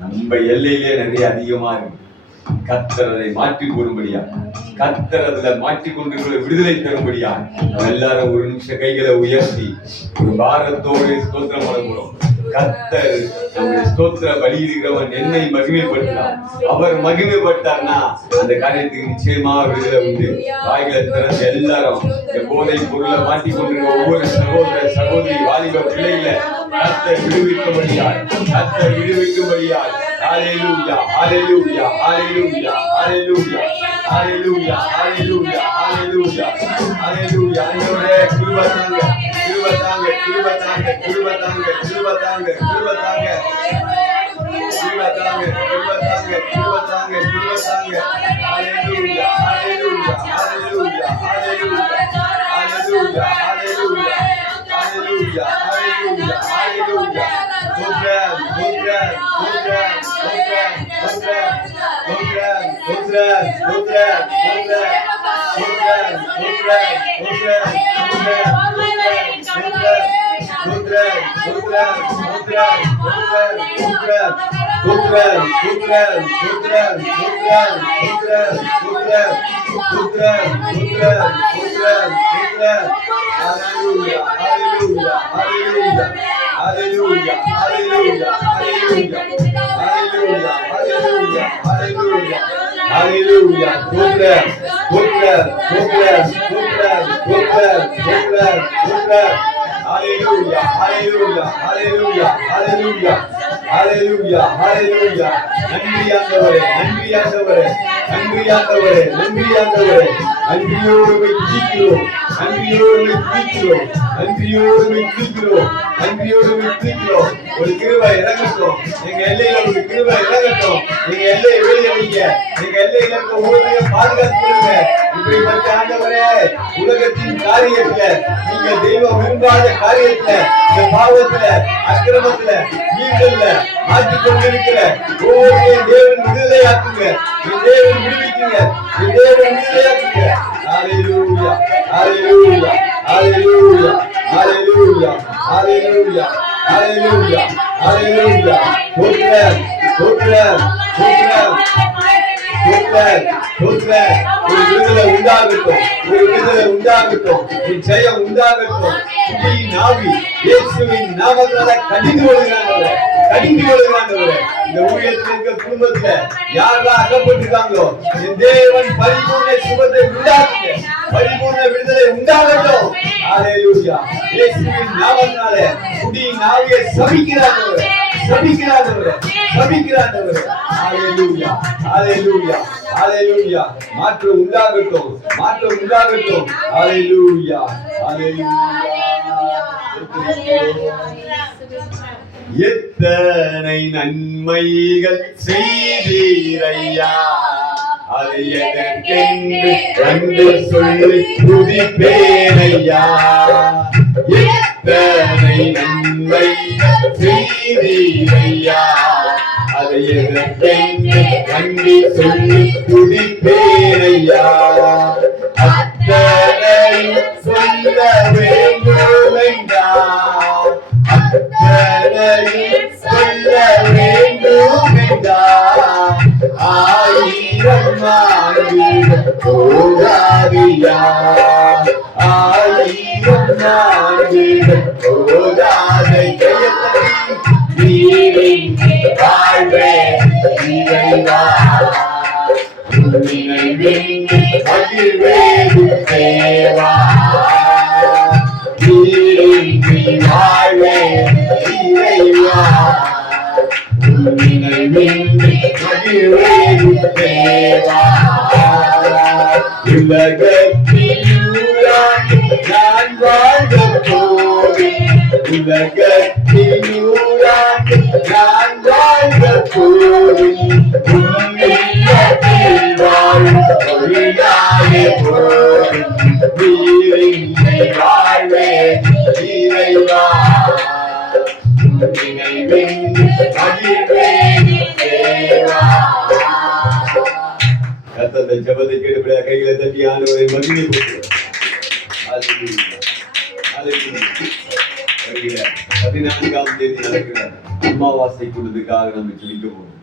நம்ம எல்லையிலே நிறைய அதிகமா இருக்கு. கர்த்தர் அதை மாற்றி போடும்படியா, கர்த்தர் அதுல மாற்றிக்கொண்டிருக்கிற விடுதலை தரும்படியா எல்லாரும் ஒரு நிமிஷம் கைகளை உயர்த்தி ஒரு பாரத்தோடு ஸ்தோத்திரம் பண்ண போறோம். கர்த்தர் நம்முடைய ஸ்தோத்திர பலியிடுகிறவன் என்னை மகிமைப்படுத்தினார். அவர் மகிமைப்பட்டார்னா அந்த காரியத்துக்கு நிச்சயமா விடுதலை உண்டு. வாய்களை திறந்து எல்லாரும் இந்த போதை பொருளை மாட்டிக்கொண்டிருக்கிற ஒவ்வொரு சகோதர சகோதரி வாலிப பிள்ளைகளை கர்த்தர் விடுவிக்கும்படியார், கர்த்தர் விடுவிக்கும்படியார். ஹல்லேலூயா, ஹல்லேலூயா, ஹல்லேலூயா, ஹல்லேலூயா, ஹல்லேலூயா, ஹல்லேலூயா, ஹல்லேலூயா, ஹல்லேலூயா. ஆண்டவரே கிருபை தாங்க, கிருபை தாங்க, கிருபை தாங்க, கிருபை தாங்க, கிருபை தாங்க, கிருபை தாங்க, கிருபை தாங்க, கிருபை தாங்க, கிருபை தாங்க, கிருபை தாங்க. ஹல்லேலூயா, ஹல்லேலூயா, ஹல்லேலூயா, ஹல்லேலூயா, ஹல்லேலூயா, ஹல்லேலூயா, ஹல்லேலூயா, ஹல்லேலூயா, ஹல்லேலூயா. ஸ்தோத்திரம், ஸ்தோத்திரம், ஸ்தோத்திரம், ஸ்தோத்திரம், ஸ்தோத்திரம், ஸ்தோத்திரம், ஸ்தோத்திரம், ஸ்தோத்திரம், ஸ்தோத்திரம், ஸ்தோத்திரம், ஸ்தோத்திரம், ஸ்தோத்திரம், Hallelujah, hallelujah, hallelujah, hallelujah, hallelujah, hallelujah. நன்றி ஆண்டவரே, நன்றி ஆண்டவரே, நன்றி ஆண்டவரே, நன்றி ஆண்டவரே. நன்றியோடு துதிக்கிறோம், நன்றியோடு துதிக்கிறோம், நன்றியோடு துதிக்கிறோம், நன்றியோடு துதிக்கிறோம். ஒரு கிருபை இறங்கட்டும், எங்க எல்லையில ஒரு கிருபை இறங்கட்டும். எங்க எல்லையை வெளியே வைங்க, எங்க எல்லையில இருக்க ஒவ்வொருவரையும் பாதுகாத்துக்கொள்ளுங்க. இப்படிப்பட்ட ஆண்டவரே, உலகத்தின் காரியத்துல, நீங்க தெய்வம் விரும்பாத காரியத்துல, இந்த பாவத்துல, அக்கிரமத்துல, மீன்கள்ல மாட்டிக்கொண்டிருக்கிற ஒவ்வொருவரையும் தேவன் விடுதலையாக்குங்க, தேவன் விடுவிக்குங்க, தேவன் விடுதலையாக்குங்க. ஹல்லேலூயா, ஹல்லேலூயா, ஹல்லேலூயா. Hallelujah. Hallelujah. Hallelujah. Hallelujah. Hallelujah. ஒரு விடுதலை உண்டாகட்டும், ஒரு விடுதலை உண்டாகட்டும், ஒரு ஜெயம் உண்டாகட்டும். புதியின் ஆவி இயேசுவின் நாமத்தினால கடிந்து கொள்கிறானவரே, கடிந்து கொள்கிறானவரே. இந்த ஊழியத்தில் இருக்க குடும்பத்துல யாரெல்லாம் அகப்பட்டிருக்காங்களோ என் தேவன் பரிபூர்ண சுகத்தை உண்டாக்குங்க, பரிபூர்ண விடுதலை உண்டாகட்டும். ஹalleluya. இயேசுவின் நாமத்தினால புதியின் ஆவியை சபிக்கிறானவரே, சபிக்கிறானவரே, சபிக்கிறானவரே. ஹalleluya. ஹalleluya. ஹalleluya. மாற்றம் உண்டாகட்டும், மாற்றம் உண்டாகட்டும். ஹalleluya. ஹalleluya. எத்தனை நன்மைகள் செய்தீரையா, அதை எதற்கென்று கண்டு சொல்லி துதிப்பேனையா. எத்தனை நன்மைகள் செய்தீரையா, அதை எதற்கென்று கண்டு சொல்லி துதிப்பேனையா. அத்தனையும் சொல்ல வேண்டுமென்றா, அத்தனையும் சொல்ல வேண்டுமென்றா. ஆயிரம் ஆண்டுகள் போதாதியா, ஆயிரம் ஆண்டுகள் போதாதையா. நீரின் வாழ்வே இறைவா, நினைவின் மகிழ்வேது தேவா. நீரின் வாழ்வே இறைவா, நினைவின் மகிழ்வேது தேவா. உலகத்தில் நான் வாழ்ந்த போது, உலகத்தில் நான் வாழ்ந்த போது, உன்னிடத்தில் வாழும் ஒளியாலே போதும். நீரின்மை வாழ்வே இறைவா, நினைவின் மகிழ்வே தேவா. கர்த்தர் ஜெபத்தை கேட்டு கைகளை தட்டி ஆண்டவரை மகிமைப்படுத்துவோம். 14ஆம் தேதி நடக்கிற அமாவாசை குழுதுக்காக நம்ம ஜெபிக்க போறோம்.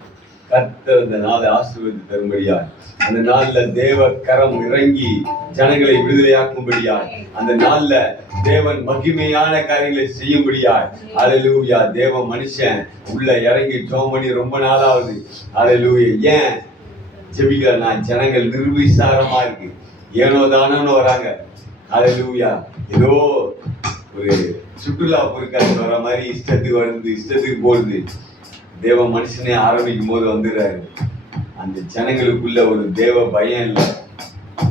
கர்த்தர் அந்த நாளை ஆசீர்வதித்து தரும்படியாய், அந்த நாள்ல தேவ கரம் இறங்கி ஜனங்களை விடுதலையாக்கும்படியாய், அந்த நாள்ல தேவன் மகிமையான காரியங்களை செய்யும்படியாய். ஹல்லேலூயா. தேவ மனுஷன் உள்ள இறங்கி ஜெபம் பண்ணி ரொம்ப நாளாவது. ஹல்லேலூயா. ஏன் ஜெபிக்கிறேன்னா ஜனங்கள் நிர்விசாரமா இருக்கு, ஏனோ தானோன்னு வராங்க. ஹல்லேலூயா. ஏதோ ஒரு சுற்றுலா பொருட்கள் வர மாதிரி இஷ்டத்துக்கு வந்து இஷ்டத்துக்கு போடுது. தேவ மனுஷனே ஆரம்பிக்கும் போது வந்துடுறாரு. அந்த ஜனங்களுக்குள்ள ஒரு தேவ பயம் இல்லை,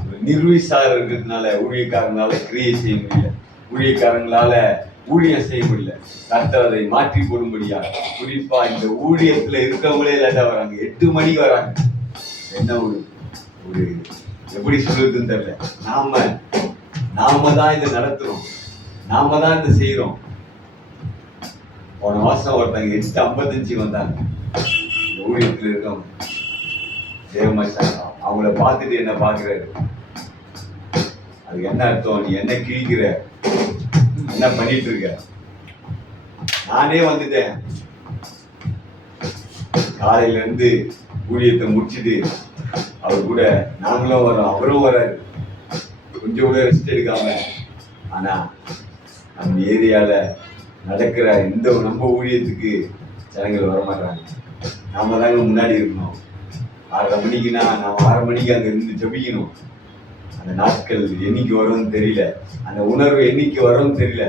ஒரு நிர்விசாரம் இருக்கிறதுனால ஊழியக்காரங்களால கிரியை செய்ய முடியல, ஊழியக்காரங்களால ஊழியம் செய்ய முடியல. கர்த்தர் அதை மாற்றி போடும்படியா. குறிப்பா இந்த ஊழியத்துல இருக்கவங்களே லேட்டா வராங்க, 8 மணிக்கு வராங்க. என்ன ஒரு ஒரு எப்படி சொல்றதுன்னு தெரியல. நாம தான் இதை நடத்துறோம், நாம தான் இதை செய்யறோம். போன மாசம் ஒருத்தங்க 8:55 வந்தாங்க. இந்த ஊழியத்துல இருக்கவங்க தேவமனுஷன் அவங்கள பார்த்துட்டு என்ன பாக்குறாரு, அதுக்கு என்ன அர்த்தம்? நீ என்ன கிழிக்கிற, என்ன பண்ணிட்டு இருக்க? நானே வந்துட்டேன். காலையில இருந்து ஊழியத்தை முடிச்சுட்டு அவர் கூட நாங்களும் வரோம், அவரும் வராரு. கொஞ்சம் கூட ரெஸ்ட் எடுக்காம. ஆனா நம்ம ஏரியால நடக்கிற இந்த நம்ம ஊழியத்துக்கு ஜனங்கள் வரமாட்டாங்க. நாம தாங்க முன்னாடி இருக்கணும். 6:30 மணிக்குன்னா நாம 6 மணிக்கு அங்க இருந்து ஜெபிக்கணும். அந்த நாட்கள் என்னைக்கு வரும்னு தெரியல, அந்த உணர்வு என்னைக்கு வரும்னு தெரியல.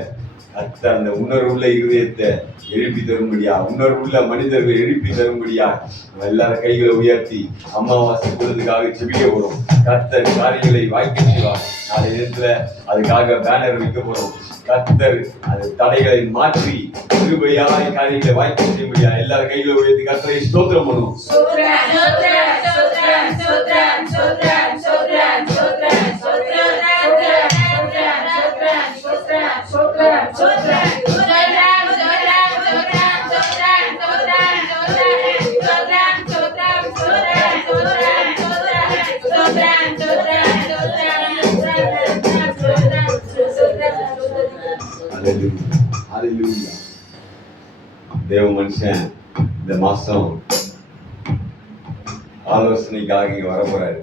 கர்த்தர் அந்த உணர்வுள்ள இருதயத்தை எழுப்பி தரும்படியா, உணர்வுள்ள மனிதர்கள் எழுப்பி தரும்படியா நம்ம எல்லாரும் கைகளை உயர்த்தி அமாவாசை பொழுதுக்காக ஜெபிக்க போறோம். கர்த்தர் காரியங்களை வாய்க்க செய்வார். நாளை நேரத்துல அதுக்காக பேனர் வைக்க போறோம். கர்த்தர் அது தடைகளை மாற்றி கிருபையாய் காரியங்களை வாய்க்க செய்ய முடியா. எல்லாரும் கைகளை உயர்த்தி கர்த்தரை ஸ்தோத்திரம் பண்ணுவோம். தேவ மனுஷன் இந்த மாசம் ஆலோசனைக்காக இங்க வர போறாரு.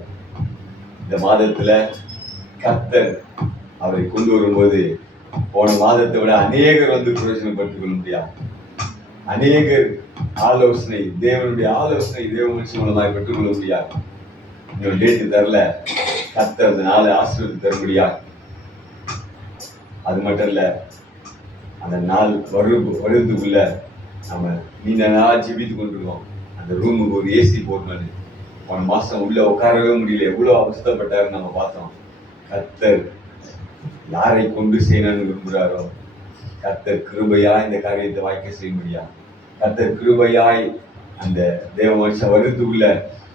இந்த மாதத்துல கர்த்தர் அவரை கொண்டு வரும்போது போன மாதத்தை விட அநேகர் வந்து பிரயோஜனப்பட்டுக் கொள்ள முடியாது. அநேகர் ஆலோசனை, தேவனுடைய ஆலோசனை தேவ மனுஷன் மூலமாக பெற்றுக்கொள்ள முடியாது. இன்னொரு டேட்டு தரல, கர்த்தர் அந்த நாளை ஆசீர்வாதம் தர முடியாது. அது மட்டும் இல்ல, அந்த நாள் வருவதுக்குள்ள நம்ம நீண்ட நாள் ஜெபித்து கொண்டிருக்கோம். அந்த ரூமுக்கு ஒரு ஏசி போடணும்னு போன மாசம் உள்ள உட்காரவே முடியல, எவ்வளவு அவஸ்தைப்பட்டாரு நம்ம பார்த்தோம். கர்த்தர் யாரை கொண்டு செய்யணும்னு விரும்புகிறாரோ கர்த்தர் கிருபையாய் இந்த காரியத்தை வாய்க்க செய்ய முடியாது. கர்த்தர் கிருபையாய் அந்த தேவ மனுஷன் வருதுக்குள்ள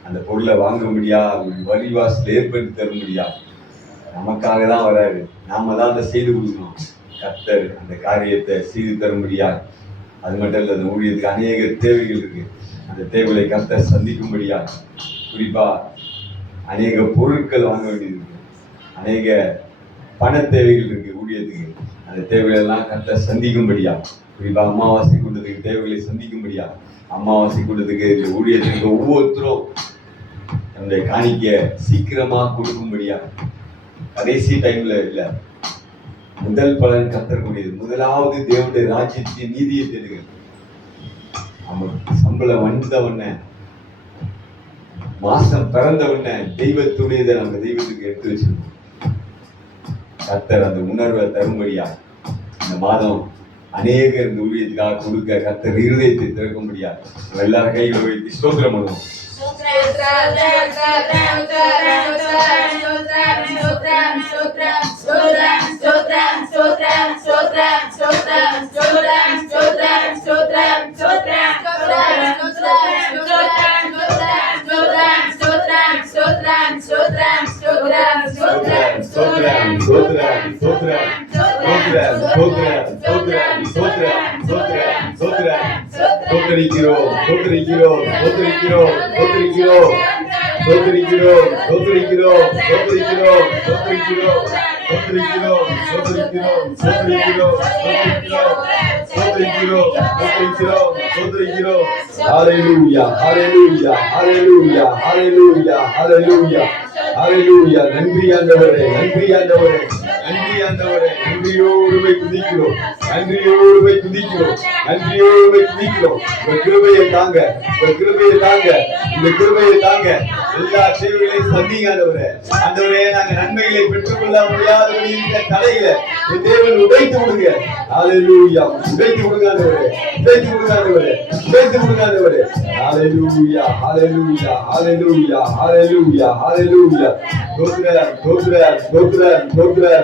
அந்த பொருளை வாங்க முடியாது, வழிவாசல் ஏற்படுத்தி தர முடியாது. நமக்காக தான் வராரு, நாம தான் அதை செய்து கொடுக்கணும். கர்த்தர் அந்த காரியத்தை செய்து தர முடியாது. அது மட்டும் இல்லை, அந்த ஊழியத்துக்கு அநேக தேவைகள் இருக்கு. அந்த தேவைகளை கர்த்தர் சந்திக்க முடியாது. குறிப்பா அநேக பொருட்கள் வாங்க வேண்டியது இருக்கு, அநேக பண தேவைகள் இருக்கு ஊழியத்துக்கு. அந்த தேவைகள் எல்லாம் கர்த்தர் சந்திக்கும்படியா, குறிப்பா அமாவாசை கூட்டத்துக்கு தேவைகளை சந்திக்கும்படியா, அமாவாசை கூட்டத்துக்கு இந்த ஊழியத்துக்கு ஒவ்வொருத்தரும் நம்முடைய காணிக்க சீக்கிரமா கொடுக்கும்படியா, கடைசி டைம்ல இல்ல, முதல் பலன் கர்த்தருடையது. முதலாவது தேவனுடைய ராஜ்யத்தின் நீதியை தேடுங்க. நம்ம சம்பளம் வந்த உடனே, மாசம் பிறந்த உடனே தெய்வத்துடையதை நம்ம தெய்வத்துக்கு எடுத்து வச்சிருக்கோம். கர்த்தர் அந்த உணர்வை தரும்படியா இந்த மாதம் அநேகர் இந்த ஊழியத்துக்காக கொடுக்க கர்த்தர் இருதயத்தை திறக்க முடியாது. நம்ம எல்லாரும் கைகளை வைத்து ஸ்தோத்திரம் பண்ணுவோம். நன்றி ஆண்டவரே, நன்றி ஆண்டவரே, நன்றி ஆண்டவரே. நன்றியோடு துதிக்கிறோம், நன்றியோடு துதிக்கிறோம், நன்றியோடு துதிக்கிறோம். உங்க கிருபையை தாங்க, உங்க கிருபையை தாங்க, இந்த கிருபையை தாங்க. எல்லா தேவைகளையும் சந்திங்க ஆண்டவரே. ஆண்டவரே, நாங்க நன்மைகளை பெற்றுக்கொள்ள முடியாத தடைகளை தேவன் உடைத்து விடுங்க. ஹல்லேலூயா, உடைத்து விடுங்க ஆண்டவரே, உடைத்து விடுங்க ஆண்டவரே, உடைத்து விடுங்க ஆண்டவரே. ஹல்லேலூயா, ஹல்லேலூயா, ஹல்லேலூயா, ஹல்லேலூயா, ஹல்லேலூயா. ஸ்தோத்திரம், ஸ்தோத்திரம், ஸ்தோத்திரம், ஸ்தோத்திரம்.